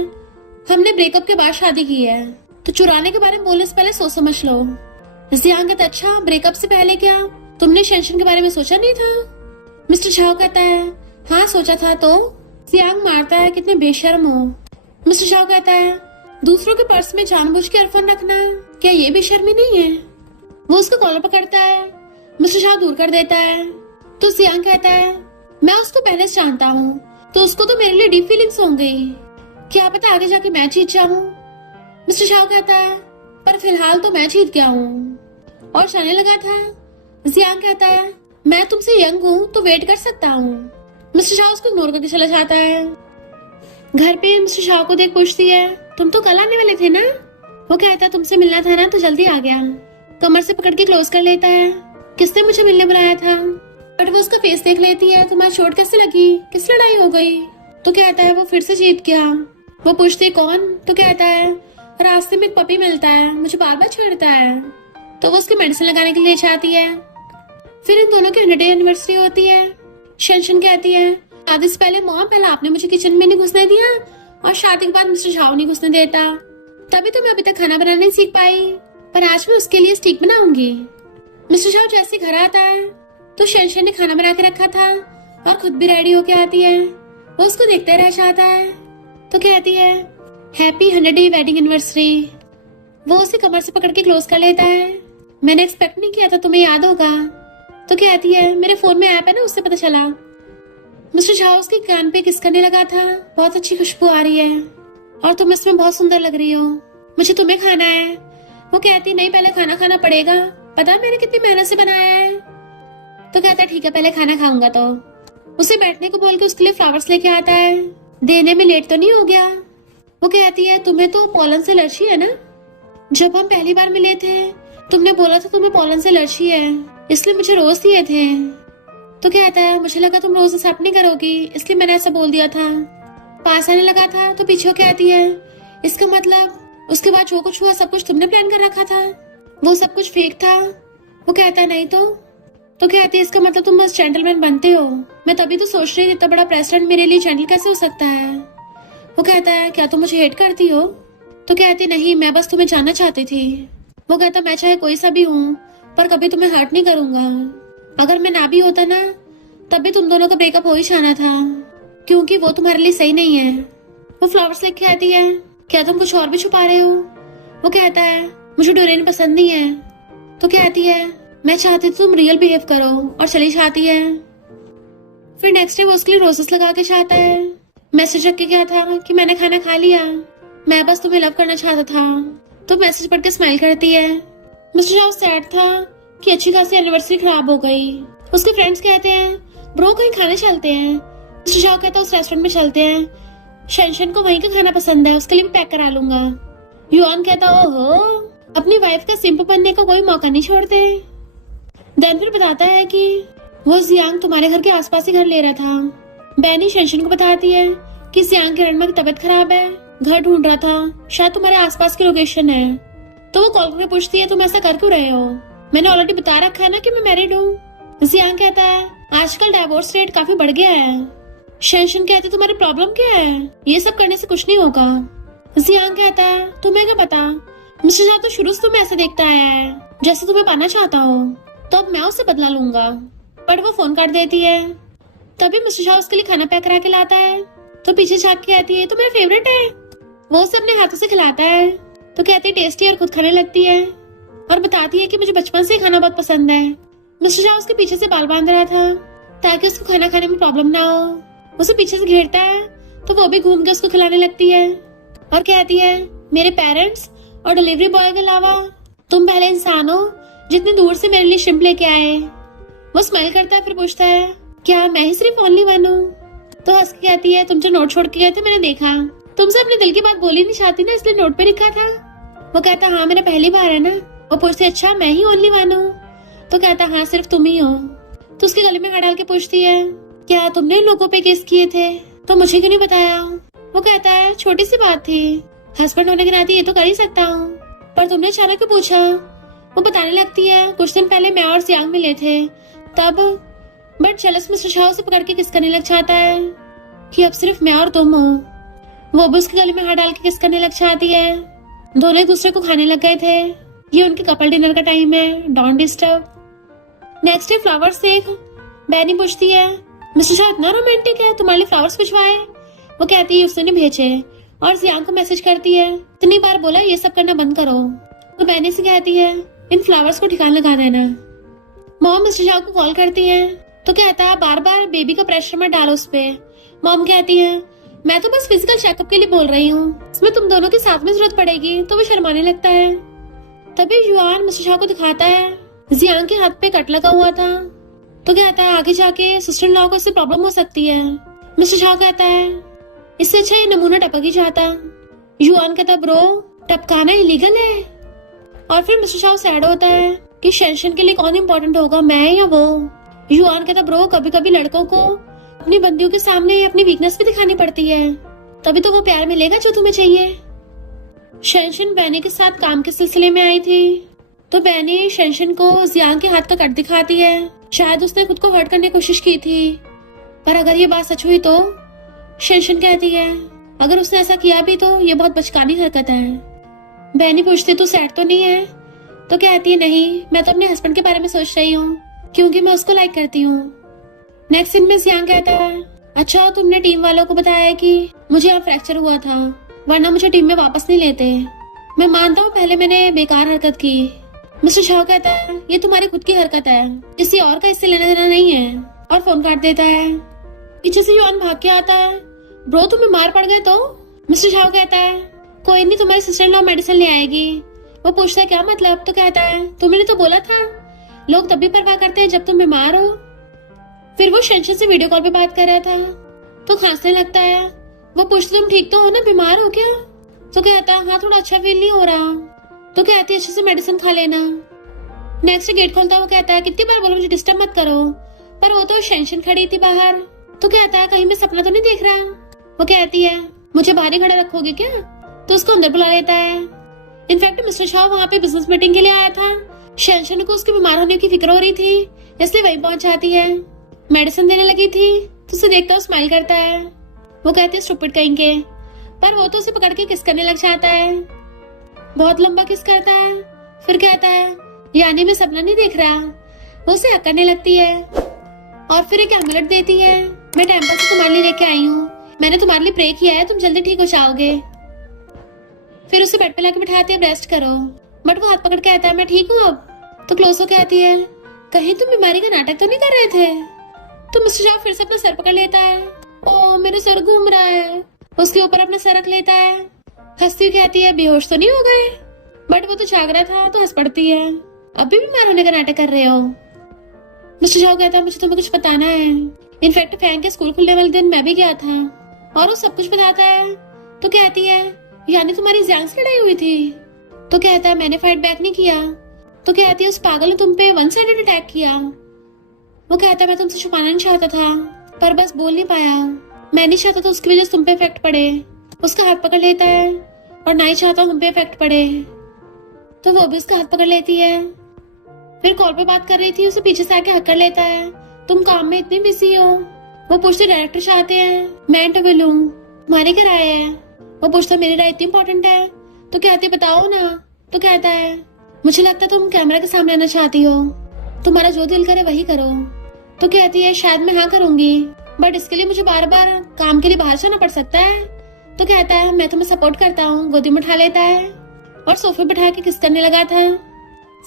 हमने ब्रेकअप के बाद शादी की है, तो चुराने के बारे में बोलने से पहले सोच समझ लो। जियांग कहता है, अच्छा ब्रेकअप से पहले क्या तुमने शेंशन के बारे में सोचा नहीं था? मिस्टर शाह कहता है, हाँ सोचा था। तो जियांग मारता है, कितने बेशर्म हो। मिस्टर शाह कहता है, दूसरों के पर्स में जानबूझ के ईयरफोन रखना क्या ये भी शर्मी नहीं है? वो उसका कॉलर पकड़ता है, मिस्टर शाह दूर कर देता है। तो जियांग कहता है, मैं उसको पहले से जानता हूँ, तो उसको तो मेरे लिए डीप फीलिंग्स होंगी, क्या पता आगे जाके मैं जीत जाऊं। मिस्टर शाह कहता है, पर फिलहाल तो मैं जीत गया हूँ। और जाने लगा था। जियांग कहता है, मैं तुमसे यंग हूँ तो वेट कर सकता हूँ। मिस्टर शाह उसको इग्नोर करके चला जाता है। घर पे मिस्टर शाह को देख पूछती है, तुम तो कल आने वाले थे ना? वो कहता है, तुमसे मिलना था ना तो जल्दी आ गया। कमर से पकड़ के क्लोज कर लेता है, किसने मुझे मिलने बुलाया था? बट वो उसका फेस देख लेती है, तुम्हारी चोट कैसे लगी, किस लड़ाई हो गई? तो कहता है, वो फिर से जीत गया। वो पूछती कौन? तो कहता है, रास्ते में एक पपी मिलता है, मुझे बार बार छेड़ता है। तो वो उसकी मेडिसिन लगाने के लिए जाती है। फिर इन दोनों की 100 एनिवर्सरी होती है। शेंशन कहती है, शादी से पहले मॉम पहले आपने मुझे किचन में नहीं घुसने दिया और शादी के बाद मिस्टर शाह नहीं घुसने देता, तभी तो मैं अभी तक खाना बनाना नहीं सीख पाई, पर आज मैं उसके लिए स्टीक बनाऊंगी। मिस्टर शाह जैसे घर आता है तो शेंशन ने खाना बना के रखा था और खुद भी रेडी होके आती है। वो उसको देखते रह जाता है। तो कहती है, हैप्पी 100 वेडिंग एनिवर्सरी। वो उसे कमर से पकड़ के क्लोज कर लेता है। मैंने एक्सपेक्ट नहीं किया था तुम्हें याद होगा। तो कहती है, मेरे फोन में ऐप है ना, उससे पता चला। मिस्टर शाह उसके कान पे किस करने लगा था। बहुत अच्छी खुशबू आ रही है और तुम इसमें बहुत सुंदर लग रही हो, मुझे तुम्हें खाना है। वो कहती, नहीं पहले खाना खाना पड़ेगा, पता है मैंने कितनी मेहनत से बनाया है। तो कहता है, ठीक है पहले खाना खाऊंगा। तो उसे बैठने को बोल के उसके लिए फ्लावर्स लेके आता है। देने में लेट तो नहीं हो गया? वो कहती है तुम्हें तो पोलन से एलर्जी है ना? जब हम पहली बार मिले थे तुमने बोला था तुम्हें पोलन से एलर्जी है, इसलिए मुझे रोज दिए थे। तो कहता है मुझे लगा तुम रोज एक्सेप्ट नहीं करोगी, इसलिए मैंने ऐसा बोल दिया था। पास आने लगा था तो पीछे कहती है इसका मतलब उसके बाद जो कुछ हुआ सब कुछ तुमने प्लान कर रखा था, वो सब कुछ फेक था। वो कहता है नहीं तो कहती है इसका मतलब तुम बस जेंटलमैन बनते हो। मैं तभी तो सोच रही थी इतना बड़ा प्रेसिडेंट मेरे लिए जेंटल कैसे हो सकता है। वो कहता है क्या तुम मुझे हेट करती हो? तो कहती नहीं मैं बस तुम्हें जानना चाहती थी। वो कहता मैं चाहे कोई सा भी हूँ पर कभी तुम्हें हर्ट नहीं करूंगा। अगर मैं ना भी होता ना तब भी तुम दोनों का ब्रेकअप हो ही जाना था, क्योंकि वो तुम्हारे लिए सही नहीं है। वो फ्लावर्स लेके आती है क्या तुम कुछ और भी छुपा रहे हो? वो कहता है मुझे डोरेन पसंद नहीं है। तो कहती है मैं चाहती तुम रियल बिहेव करो और चली जाती है। फिर नेक्स्ट डे वो उसके लिए रोजेस लगा के चाहता है। मैसेज रख के क्या था कि मैंने खाना खा लिया, मैं बस तुम्हें लव करना चाहता था। तो मैसेज पढ़ के स्माइल करती है। मिस्टर शाह सैड था कि अच्छी खासी एनिवर्सरी खराब हो गई। उसके फ्रेंड्स कहते हैं ब्रो कहीं खाने चलते हैं। मिस्टर शाह कहता है उस रेस्टोरेंट में चलते हैं, शेंशन को वहीं का खाना पसंद है, उसके लिए भी पैक करा लूंगा। युआन कहता ओहो अपनी वाइफ का सिंप बनने का कोई मौका नहीं छोड़ते। देन फिर बताता है कि वो जियांग तुम्हारे घर के आसपास ही घर ले रहा था। बैनी शेंशन को बताती है कि जियांग के रणमा की तबीयत खराब है, घर ढूंढ रहा था, शायद तुम्हारे आसपास की लोकेशन है। तो वो कॉल करके पूछती है तुम ऐसा कर क्यों रहे हो, मैंने ऑलरेडी बता रखा है ना कि मैं मैरिड हूँ। जियांग कहता है आजकल डाइवोर्स रेट काफी बढ़ गया है। शेंशन कहते तुम्हारी प्रॉब्लम क्या है, ये सब करने से कुछ नहीं होगा। जियांग कहता है तुम्हें क्या पता, मिस्टर शाह तो शुरू से तुम्हें ऐसे देखता है जैसे तुम्हें पाना चाहता हो, तो अब मैं उससे बदला लूंगा। पर वो फोन काट देती है। तभी मिस्टर शाह उसके लिए खाना पैक करा के लाता है। तो पीछे झांक के कहती है तो मेरा फेवरेट है। वो उसे अपने हाथों से खिलाता है तो कहती है टेस्टी और खुद खाने लगती है और बताती है कि मुझे बचपन से ही खाना बहुत पसंद है। मिस्टर शाह उसके पीछे से बाल बांध रहा था ताकि उसको खाना खाने में प्रॉब्लम ना हो। उसे पीछे से घेरता है तो वो भी घूम के उसको खिलाने लगती है और कहती है मेरे पेरेंट्स और डिलीवरी बॉय के अलावा तुम पहले इंसान हो जितने दूर से मेरे लिए शिम्प लेके आए। वो स्माइल करता है फिर पूछता है क्या मैं ही सिर्फ ओनली वन हूँ? तो हंस के कहती है तुम जो नोट छोड़ के गए थे मैंने देखा, तुमसे अपने दिल की बात बोली नहीं चाहती ना इसलिए नोट पे लिखा था। वो कहता हाँ मेरा पहली बार है ना। वो पूछती अच्छा मैं ही ओनली वन हूँ? तो कहता हाँ सिर्फ तुम ही हो। तो उसके गले में हाथ डाल के पूछती है क्या तुमने इन लोगों पे केस किए थे, तो मुझे क्यों नहीं बताया? वो कहता है छोटी सी बात थी, हस्बैंड होने के नाते ये तो कर ही सकता हूँ, पर तुमने अचानक क्यों पूछा? वो बताने लगती है कुछ दिन पहले मैं और जियांग मिले थे तब, बट जेलस मिस्टर शाह उसे पकड़ के किस करने लग जाता है कि अब सिर्फ मैं और तुम हो। वो भी उसके गले में हाथ डाल के किस करने लग जाती है। दोनों एक दूसरे को खाने लग गए थे। ये उनके कपल डिनर का टाइम है, don't disturb. Next day flowers देख बैनी पूछती है मिस्टर शाह इतना रोमांटिक है, तुम्हारे लिए फ्लावर्स भिजवाए? वो कहती है उसने नहीं भेजे और जियांग को मैसेज करती है इतनी बार बोला ये सब करना बंद करो। तो बैनी से कहती है इन फ्लावर्स को ठिकाना लगा देना। मॉम मिस्टर शाह को कॉल करती है तो कहता है बार बार बेबी का प्रेशर मत डालो उस पे। मॉम कहती है मैं तो बस फिजिकल चेकअप के लिए बोल रही हूँ, इसमें तुम दोनों के साथ में जरूरत पड़ेगी। तो वो शर्माने लगता है। तभी युआन मिस्टर शाह को दिखाता है जियांग के हाथ पे कट लगा हुआ था। तो कहता है आगे जाके सिस्टर इन लॉ को इससे प्रॉब्लम हो सकती है। मिस्टर शाह कहता है इससे अच्छा ये नमूना टपक ही जाता। युआन कहता ब्रो टपकाना इलीगल है। और फिर मिस्टर शाह सैड होता है कि शेंशन के लिए कौन इम्पोर्टेंट होगा, मैं या वो? युआन कहता ब्रो कभी कभी लड़कों को अपनी बंदियों के सामने अपनी वीकनेस भी दिखानी पड़ती है, तभी तो वो प्यार मिलेगा जो तुम्हें चाहिए। शेंशन बैनी के साथ काम के सिलसिले में आई थी तो बैनी शेंशन को जियांग के हाथ का कट दिखाती है। शायद उसने खुद को हर्ट करने की कोशिश की थी, पर अगर ये बात सच हुई तो? शेंशन कहती है अगर उसने ऐसा किया भी तो ये बहुत बचकानी हरकत है। बैनी पूछती तू सैड तो नहीं है? तो कहती है नहीं, मैं तो अपने हस्बैंड के बारे में सोच रही हूँ क्योंकि मैं उसको लाइक करती हूँ। नेक्स्ट सीन में जियांग कहता है अच्छा तुमने टीम वालों को बताया कि मुझे यहाँ फ्रैक्चर हुआ था, वरना मुझे टीम में वापस नहीं लेते। मैं मानता हूँ पहले मैंने बेकार हरकत की। मिस्टर शाह कहता है ये तुम्हारी खुद की हरकत है, किसी और का इससे लेना देना नहीं है, और फोन काट देता है। पीछे से युआन भाग के आता है ब्रो तुम्हें मार पड़ गए तो? मिस्टर शाह कहता है कोई नहीं तुम्हारी सिस्टर इन लॉ मेडिसिन ले आएगी। वो पूछता है क्या मतलब? तो कहता है तुमने तो बोला था लोग तभी परवाह करते हैं जब तुम बीमार हो। फिर वो शेंशन से वीडियो कॉल पे बात कर रहा था तो खांसने लगता है। वो पूछती तुम ठीक तो हो ना, बीमार हो क्या? तो कहता है हाँ थोड़ा अच्छा फील नहीं हो रहा। तो कहती है अच्छे से मेडिसिन खा लेना। नेक्स्ट गेट खोलता है, वो कहता है कितनी बार बोलो मुझे डिस्टर्ब मत करो, पर वो तो टेंशन खड़ी थी बाहर। तो कहता है कहीं मैं सपना तो नहीं देख रहा। वो कहती है मुझे बाहर ही खड़ा रखोगे क्या? तो उसको अंदर बुला लेता है। इनफैक्ट मिस्टर शाह वहाँ पे बिजनेस मीटिंग के लिए आया था। शेंशन को उसके बीमार होने की फिक्र हो रही थी, इसलिए वहीं पहुंच जाती है। मेडिसिन देने लगी थी तो उसे देखता हुआ स्माइल करता है। वो कहती है स्टूपिड कहीं के, पर वो तो उसे पकड़ के किस करने लग जाता है। बहुत लंबा किस करता है, फिर कहता है यानी मैं सपना नहीं देख रहा। वो उसे हक करने लगती है और फिर एक एमुलेट देती है। मैं टेम्पल से तुम्हारे लिए लेके आई हूँ, मैंने तुम्हारे लिए प्रे किया है, तुम जल्दी ठीक हो जाओगे। फिर उसे बेड पे लाके बिठाती है, रेस्ट करो। बट वो हाथ पकड़ के कहता है मैं ठीक हूँ अब। तो क्लोज होके आती है, कहीं तुम बीमारी का नाटक तो नहीं कर रहे थे? तो मिस्टर शाह फिर से अपना सर पकड़ लेता है। ओ मेरा सर घूम रहा है। उसके ऊपर अपना सर रख लेता है, हंसती हुई कहती है बेहोश तो नहीं हो गए? बट वो तो जाग रहा था तो हंस पड़ती है, अब भी बीमार होने का नाटक कर रहे हो? मिस्टर शाह कहता है मुझे तुम्हें कुछ बताना है। इनफैक्ट फैंग के स्कूल खुलने वाले दिन मैं भी गया था और वो सब कुछ बताता है। तो कहती है यानी तुम्हारी जियांग से लड़ाई हुई थी? तो कहता है मैंने फाइट बैक नहीं किया। तो कहती है उस पागल ने तुम पे वन साइडेड अटैक किया। वो कहता है मैं तुमसे छुपाना नहीं चाहता था, पर बस बोल नहीं पाया। मैं नहीं चाहता था उसकी वजह से तुम पे इफेक्ट पड़े। उसका हाथ पकड़ लेता है और ना ही चाहता हम पे इफेक्ट पड़े। तो वो भी उसका हाथ पकड़ लेती है। फिर कॉल पे बात कर रही थी, उसे पीछे से आके हक कर लेता है, तुम काम में इतनी बिजी हो। वो पूछते डायरेक्टर चाहते हैं मैं इंटरव्यू लूं, तुम्हारी क्या राय है? वो पूछता मेरी राय इतनी इंपॉर्टेंट है? तो कहती बताओ ना। तो कहता है मुझे लगता है तुम कैमरा के सामने आना चाहती हो, तुम्हारा जो दिल करे वही करो। तो कहती है शायद मैं हाँ करूंगी, बट इसके लिए मुझे बार बार काम के लिए बाहर जाना पड़ सकता है। तो कहता है मैं तुम्हें सपोर्ट करता हूँ। गोदी में उठा लेता है और सोफे बिठा के किस करने लगा था।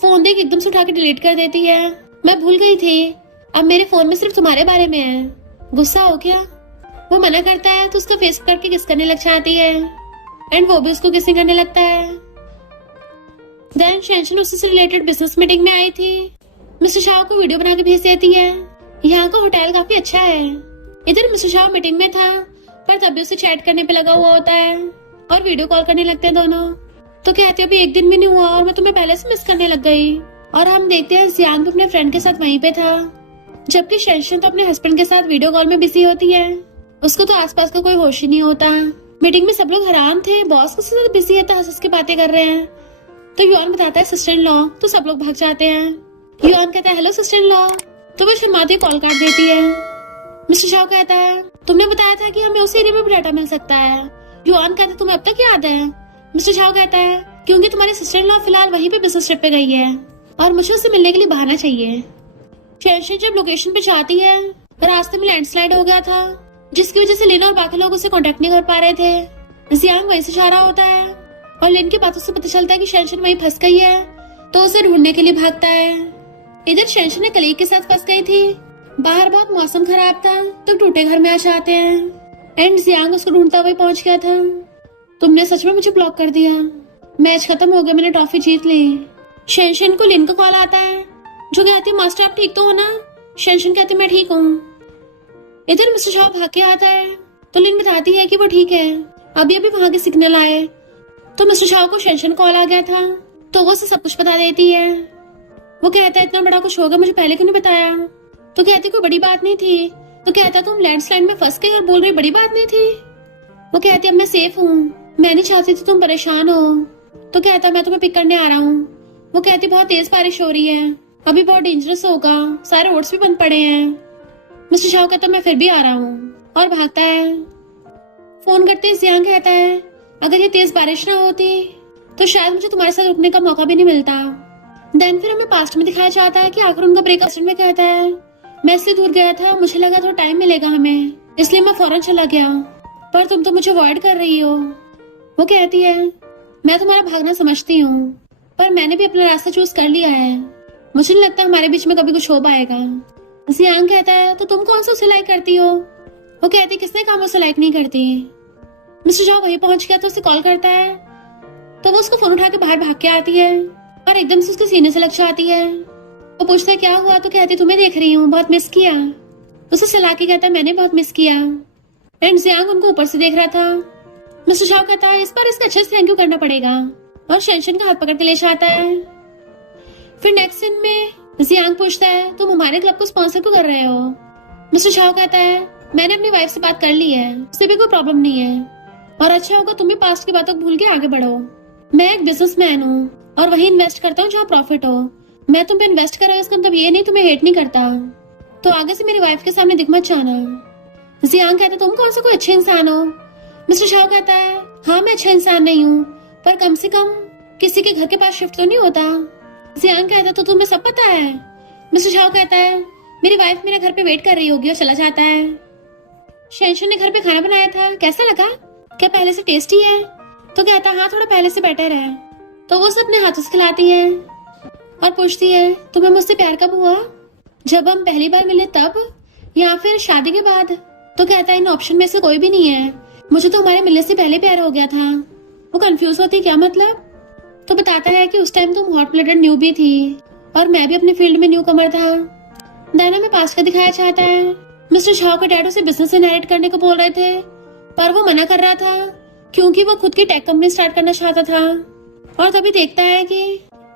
फोन देख एकदम से उठा के डिलीट कर देती है। मैं भूल गई थी, अब मेरे फोन में सिर्फ तुम्हारे बारे में है, गुस्सा हो क्या? वो मना करता है तो उसका फेस करके किस करने लग जाती है एंड वो भी उसको किसिंग करने लगता है। देन शेंशन उससे रिलेटेड बिजनेस मीटिंग में आई थी। मिस्टर शाह को वीडियो बना के भेज देती है। यहाँ का होटल काफी अच्छा है। इधर मिस्टर शाह मीटिंग में था, पर तभी उसे चैट करने पे लगा हुआ होता है और वीडियो कॉल करने लगते हैं दोनों। तो कहते अभी एक दिन भी नहीं हुआ और मैं तुम्हें पहले से मिस करने लग गई। और हम देखते हैं जियांग भी अपने फ्रेंड के साथ वहीं पे था, जबकि शेंशन तो अपने हस्बैंड के साथ वीडियो कॉल में बिजी होती है। उसको तो आसपास का कोई होश ही नहीं होता। मीटिंग में सब लोग हैरान थे, बॉस किसके साथ बिजी है, हंस के बातें कर रहे हैं। तो युआन बताता है सिस्टर इन लॉ, तो सब लोग भाग जाते हैं। युआन कहता है हेलो सिस्टर इन लॉ, तो वो शर्माती कॉल काट देती है। मिस्टर शाह कहता है तुमने बताया था कि हमें उस एरिया में भी डाटा मिल सकता है। युआन कहता है तुम्हें अब तक याद है? मिस्टर शाह कहता है क्योंकि तुम्हारी सिस्टर इन लॉ फिलहाल वहीं पे बिजनेस ट्रिप पे गई है और मुझे उससे मिलने के लिए बहाना चाहिए। शेंशन जब लोकेशन पे जाती है, रास्ते में लैंडस्लाइड हो गया था, जिसकी वजह से लिन और बाकी लोग उसे कांटेक्ट नहीं कर पा रहे थे। जियांग वहीं से जा रहा होता है और लिन की बातों से पता चलता है कि शेंशन वहीं फंस गई है, तो उसे ढूंढने के लिए भागता है। इधर शेंशन ने कलीग के साथ फंस गई थी। बाहर बहुत मौसम खराब था, तो टूटे घर में आ जाते हैं एंड जियांग उसको ढूंढता हुआ पहुंच गया था। तुमने सच में मुझे ब्लॉक कर दिया, मैच खत्म हो गया, मैंने ट्रॉफी जीत ली। शेंशन को लिन का कॉल आता है, जो कहती है मास्टर आप ठीक तो हो ना? शेंशन कहती मैं ठीक हूँ। इधर मिस्टर शाह भाग के आता है, तो लिन बताती है कि वो ठीक है, अभी अभी वहां के सिग्नल आए। तो मिस्टर शाह को शेंशन कॉल आ गया था, तो वो उसे सब कुछ बता देती है। वो कहता है इतना बड़ा कुछ होगा, मुझे पहले क्यों नहीं बताया? तो कहती कोई बड़ी बात नहीं थी। तो कहता तुम लैंडस्लाइड में फंस गई और बोल रही बड़ी बात नहीं थी। वो कहती अब मैं सेफ हूँ, मैं नहीं चाहती थी तुम परेशान हो। तो कहता मैं तुम्हें पिक करने आ रहा हूँ। वो कहती बहुत तेज बारिश हो रही है, अभी बहुत डेंजरस होगा, सारे रोड्स भी बंद पड़े हैं। मिस्टर शाह कहता मैं फिर भी आ रहा हूँ और भागता है। फोन करते जियांग कहता है अगर ये तेज बारिश ना होती तो शायद मुझे तुम्हारे साथ रुकने का मौका भी नहीं मिलता। देन फिर हमें पास्ट में दिखाया जाता है कि आखिर उनका ब्रेकअप में कहता है मैं इसलिए दूर गया था, मुझे लगा थोड़ा टाइम मिलेगा हमें, इसलिए मैं फौरन चला गया, पर तुम तो मुझे अवॉइड कर रही हो। वो कहती है मैं तुम्हारा भागना समझती हूँ, पर मैंने भी अपना रास्ता चूज कर लिया है, मुझे नहीं लगता हमारे बीच में कभी कुछ हो पाएगा। जियांग कहता है तो तुम कौन सा उसे लाइक करती हो? वो कहती किसने कहा मैं उसे लाइक नहीं करती। मिस्टर जॉ वहीं पहुंच गया तो उसे कॉल करता है, तो वो उसको फोन उठा के बाहर भाग के आती है और एकदम से उसके सीने से लग जाती है। वो पूछता है क्या हुआ? तो कहती तुम्हें देख रही हूँ, बहुत मिस किया। उसे सलाह के कहता है मैंने बहुत मिस किया। एंड जियांग उनको ऊपर से देख रहा था। मिस्टर शाह कहता है इस बार इसका अच्छे से थैंक यू करना पड़ेगा और शेंशन का हाथ पकड़ के ले जाता है। फिर नेक्स्ट सीन में जियांग पूछता है तुम हमारे क्लब को स्पॉन्सर क्यों कर रहे हो। मिस्टर शाह कहता है मैंने अपनी वाइफ से बात कर ली है, उससे भी कोई प्रॉब्लम नहीं है और अच्छा होगा तुम भी पास्ट की बातों को भूल के आगे बढ़ो। मैं एक बिजनेसमैन हूँ और वही इन्वेस्ट करता हूँ जहाँ प्रॉफिट हो। मैं तुम पे इन्वेस्ट कर रहा हूँ इसका मतलब ये नहीं तुम्हें हेट नहीं करता, तो आगे से मेरी वाइफ के सामने दिख मत जाना। जियांग कहता है तुम कौन सा कोई अच्छे इंसान हो। मिस्टर शाह कहता है हाँ मैं अच्छा इंसान नहीं हूँ पर कम से कम किसी के घर के पास शिफ्ट तो नहीं होता। जियांग कहता है तो तुम्हें सब पता है। मिस्टर शाह कहता है मेरी वाइफ मेरे घर पे वेट कर रही होगी और चला जाता है। शेंशन ने घर पे खाना बनाया था, कैसा लगा, क्या पहले से टेस्टी है। तो कहता हाँ थोड़ा पहले से बेटर है। तो वो उसे अपने हाथों से खिलाती है और पूछती है तुम्हें मुझसे प्यार कब हुआ, जब हम पहली बार मिले तब या फिर शादी के बाद। तो कहता है इन ऑप्शन में से कोई भी नहीं है, मुझे तो हमारे मिलने से पहले प्यार हो गया था। वो कंफ्यूज होती क्या मतलब। तो बताता है कि उस टाइम तुम हॉट ब्लडेड न्यू भी थी और मैं भी अपने फील्ड में न्यू कमर था। डायना में पास्ट का दिखाया चाहता है। मिस्टर शाह के डैड उसे बिजनेस इनहेरिट करने को बोल रहे थे पर वो मना कर रहा था क्योंकि वो खुद की टेक कंपनी स्टार्ट करना चाहता था। और तभी देखता है कि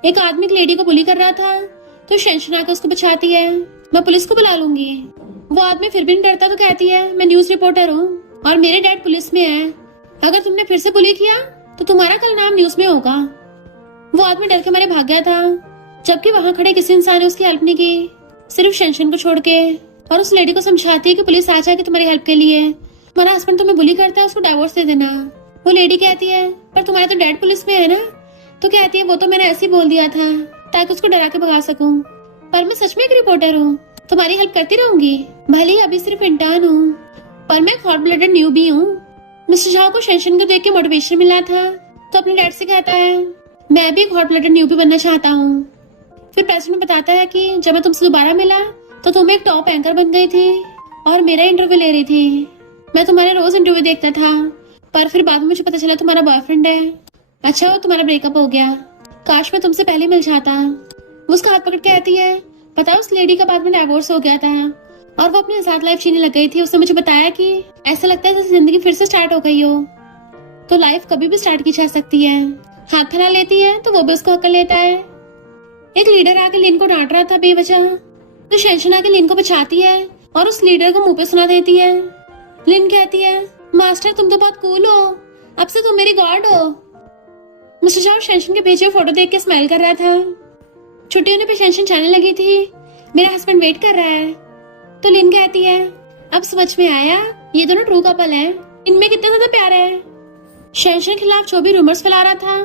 एक आदमी एक लेडी को बुली कर रहा था तो शेंशन आकर उसको बचाती है। मैं पुलिस को बुला लूंगी। वो आदमी फिर भी नहीं डरता तो कहती है मैं न्यूज रिपोर्टर हूँ और मेरे डैड पुलिस में है, अगर तुमने फिर से बुली किया तो तुम्हारा कल नाम न्यूज में होगा। वो आदमी डर के मारे भाग गया था जबकि वहां खड़े किसी इंसान ने उसकी हेल्प नहीं की, सिर्फ शेंशन को छोड़ के। और उस लेडी को समझाती है कि पुलिस आ जाएगी तुम्हारी हेल्प के लिए, तुम्हारा हस्बैंड तुम्हें बुली करता है उसको डाइवोर्स दे देना। वो लेडी कहती है पर तुम्हारे तो डैड पुलिस में है ना। तो कहती है वो तो मैंने ऐसे ही बोल दिया था ताकि उसको डरा के भगा सकूं, पर मैं सच में एक रिपोर्टर हूँ, तुम्हारी हेल्प करती रहूंगी, भले ही अभी सिर्फ इंटर्न हूँ पर मैं हॉट ब्लडेड न्यू भी हूँ। मिस्टर शाह को शेंशन को देख के मोटिवेशन मिला था तो अपने डैड से कहता है मैं भी एक हॉट ब्लडेड न्यू भी बनना चाहता हूँ। फिर प्रेसिडेंट बताता है कि जब मैं तुमसे दोबारा मिला तो तुम एक टॉप एंकर बन गई थी और मेरा इंटरव्यू ले रही थी। मैं तुम्हारे रोज इंटरव्यू देखता था पर फिर बाद में मुझे पता चला तुम्हारा बॉयफ्रेंड है। अच्छा हो तुम्हारा ब्रेकअप हो गया, काश मैं तुमसे पहले मिल जाता। वो उसका हाथ पकड़ के कहती है पता उस लेडी का बाद में डाइवोर्स हो गया था और वो अपनी आजाद लाइफ जीने लग गई थी। उसने मुझे बताया कि ऐसा लगता है जैसे जिंदगी फिर से स्टार्ट हो गई हो। तो लाइफ कभी भी स्टार्ट की जा सकती है। हाथ फैला लेती है तो वो भी उसको हक लेता है। एक लीडर आके लिन को डांट रहा था बेवजह, तो शेंशन आके लिन को बचाती है और उस लीडर को मुंह पे सुना देती है। लिन कहती है मास्टर तुम तो बहुत कूल हो, अब से तुम मेरी गॉड हो। मिस्टर शाह शेंशन के भेजे फोटो देख के स्माइल कर रहा था। छुट्टी होने पे शेंशन जाने लगी थी, मेरा हस्बैंड वेट कर रहा है। तो लिन कहती है अब समझ में आया ये दोनों ट्रू कपल है, इनमें कितने ज्यादा प्यार है। शेंशन के खिलाफ जो भी रूमर्स फैला रहा था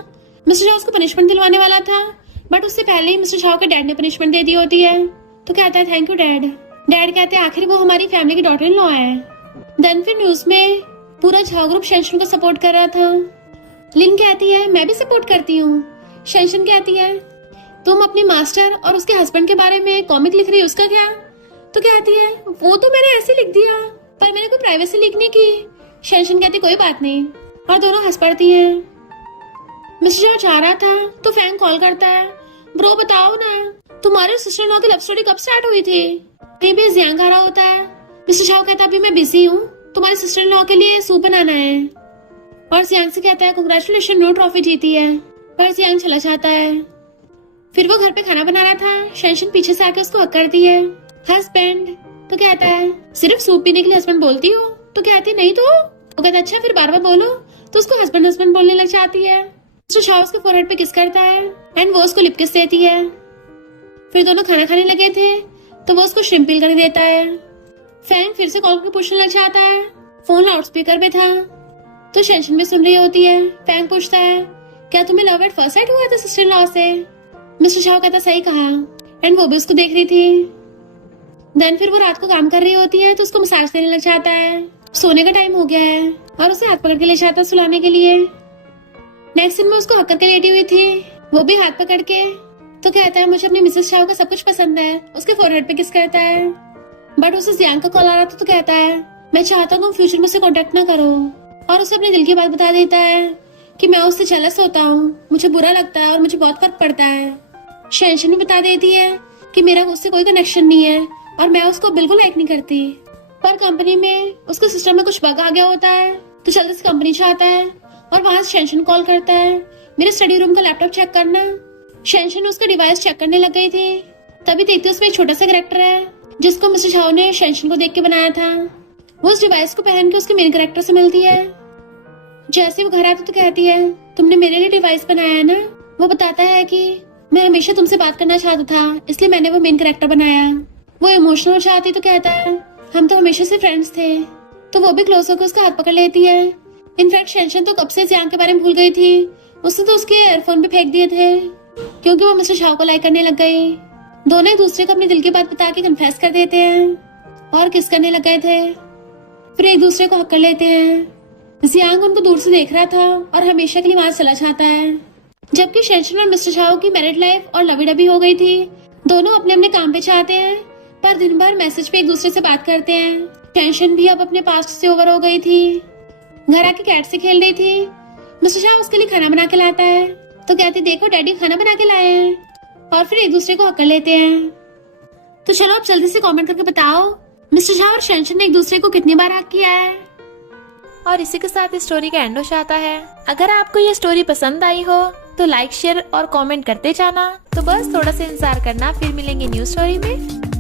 मिस्टर शाह उसको पनिशमेंट दिलवाने वाला था बट उससे पहले ही मिस्टर शाह के डैड ने पनिशमेंट दे दी होती है। तो कहता है थैंक यू डैड। डैड कहते हैं आखिर वो हमारी फैमिली की डॉटर इन लॉ है। देन फिर न्यूज में पूरा झा ग्रुप शेंशन को सपोर्ट कर रहा था। लिन कहती है मैं भी सपोर्ट करती हूँ। शेंशन कहती है तुम अपनी मास्टर और उसके हस्बैंड के बारे में कॉमिक लिख रही है उसका क्या। तो कहती है वो तो मैंने ऐसे लिख दिया पर मैंने कोई प्राइवेसी लिखने की। शेंशन कहती कोई बात नहीं और दोनों हंस पड़ती हैं। मिस्टर शाह जा रहा था तो फैंग कॉल करता है ब्रो बताओ ना तुम्हारे सिस्टर इन लॉ की लव स्टोरी कब स्टार्ट हुई थी। कहीं भी जियांग आ रहा होता है। मिस्टर शाह कहता अभी मैं बिजी हूँ, तुम्हारे सिस्टर इन लॉ के लिए सूप बनाना है। और जियांग से कहता है कांग्रेचुलेशन नो ट्रॉफी जीती है, पर जियांग चला जाता है। फिर वो घर पे खाना बना रहा था, शेंशन पीछे से आके उसको हक करती है हस्बैंड। तो कहता है सिर्फ सूप पीने के लिए हस्बैंड बोलती हो। तो कहती नहीं तो। वो कहता अच्छा फिर बार बार बोलो। तो उसको हस्बैंड हस्बैंड बोलने लग जाती है। मिस्टर शाह उसके फोरहेड पे किस करता है एंड वो उसको लिप किस देती है। फिर दोनों खाना खाने लगे थे तो वो उसको श्रिम्प पील कर देता है। फैंग फिर से कॉल करके पूछने लग जाता है, फोन लाउड स्पीकर पे था। तो शेंशन भी सुन रही होती है। फैंग पूछता है क्या तुम्हें लव एट फर्स्ट साइट हुआ था सिस्टर इन लॉ से। मिस्टर शाह कहता सही कहा एंड वो भी उसको देख रही थी। देन फिर वो रात को काम कर रही होती है तो उसको मसाज देने लग जाता है। सोने का टाइम हो गया है और उसे हाथ पकड़ के ले जाता है सुलाने के लिए। नेक्स्ट दिन में उसको हक करके लेटी हुई थी, वो भी हाथ पकड़ के। तो कहता है मुझे अपनी मिसेस शाह का सब कुछ पसंद है। उसके फोरहेड पे किस करता है बट उसे जियांग का कॉल आ रहा था। तो कहता है मैं चाहता हूँ फ्यूचर में उसे कॉन्टेक्ट ना करो और उसे अपने दिल की बात बता देता है कि मैं उससे जेलस होता हूँ, मुझे बुरा लगता है और मुझे बहुत फर्क पड़ता है। शेंशन भी बता देती है कि मेरा उससे कोई कनेक्शन नहीं है और मैं उसको बिल्कुल लाइक नहीं करती, पर कंपनी में उसके सिस्टम में कुछ बग आ गया होता है तो जल्दी से कंपनी से आता है और वहां से शेंशन कॉल करता है, मेरे स्टडी रूम का लैपटॉप चेक करना। शेंशन उसका डिवाइस चेक करने लग गई थी, तभी देखते उसमें एक छोटा सा कैरेक्टर है जिसको मिस्टर झाओ ने शेंशन को देख के बनाया था। वो उस डिवाइस को पहन के उसके मेन कैरेक्टर से मिलती है। जैसे वो घर आती तो कहती है, तुमने मेरे लिए डिवाइस बनाया है ना। वो बताता है कि मैं हमेशा तुमसे बात करना चाहता था, इसलिए मैंने वो मेन कैरेक्टर बनाया। वो इमोशनल हो जाती तो कहता है, हम तो हमेशा से फ्रेंड्स थे। तो वो भी क्लोज होकर उसका हाथ पकड़ लेती है। इनफैक्ट शेंशन तो कब से जियांग के बारे में भूल गई थी, उसने तो उसके एयरफोन भी फेंक दिए थे क्योंकि वो मिस्टर झाओ को लाइक करने लग गई। दोनों एक दूसरे को अपने दिल की बात बता के कन्फेस कर देते हैं और किस करने लग गए थे, फिर एक दूसरे को हक कर लेते हैं। जियांग उनको दूर से देख रहा था और हमेशा के लिए वहां चला जाता है। जबकि शेंशन और मिस्टर झाओ की मैरिड लाइफ और लवी डबी हो गई थी। दोनों अपने अपने काम पे चाहते हैं पर दिन भर मैसेज पे एक दूसरे से बात करते हैं। शेंशन भी अब अपने पास्ट से ओवर हो गई थी, घर आके कैट से खेल रही थी। मिस्टर झाओ उसके लिए खाना बना के लाता है तो कहती, देखो डैडी खाना बना के लाए हैं, और फिर एक दूसरे को हक कर लेते हैं। तो चलो अब जल्दी से कमेंट करके बताओ मिस्टर झाओ और शेंशन ने एक दूसरे को कितनी बार हक किया है। और इसी के साथ इस स्टोरी का एंड हो जाता है। अगर आपको ये स्टोरी पसंद आई हो तो लाइक शेयर और कमेंट करते जाना। तो बस थोड़ा सा इंतजार करना, फिर मिलेंगे न्यू स्टोरी में।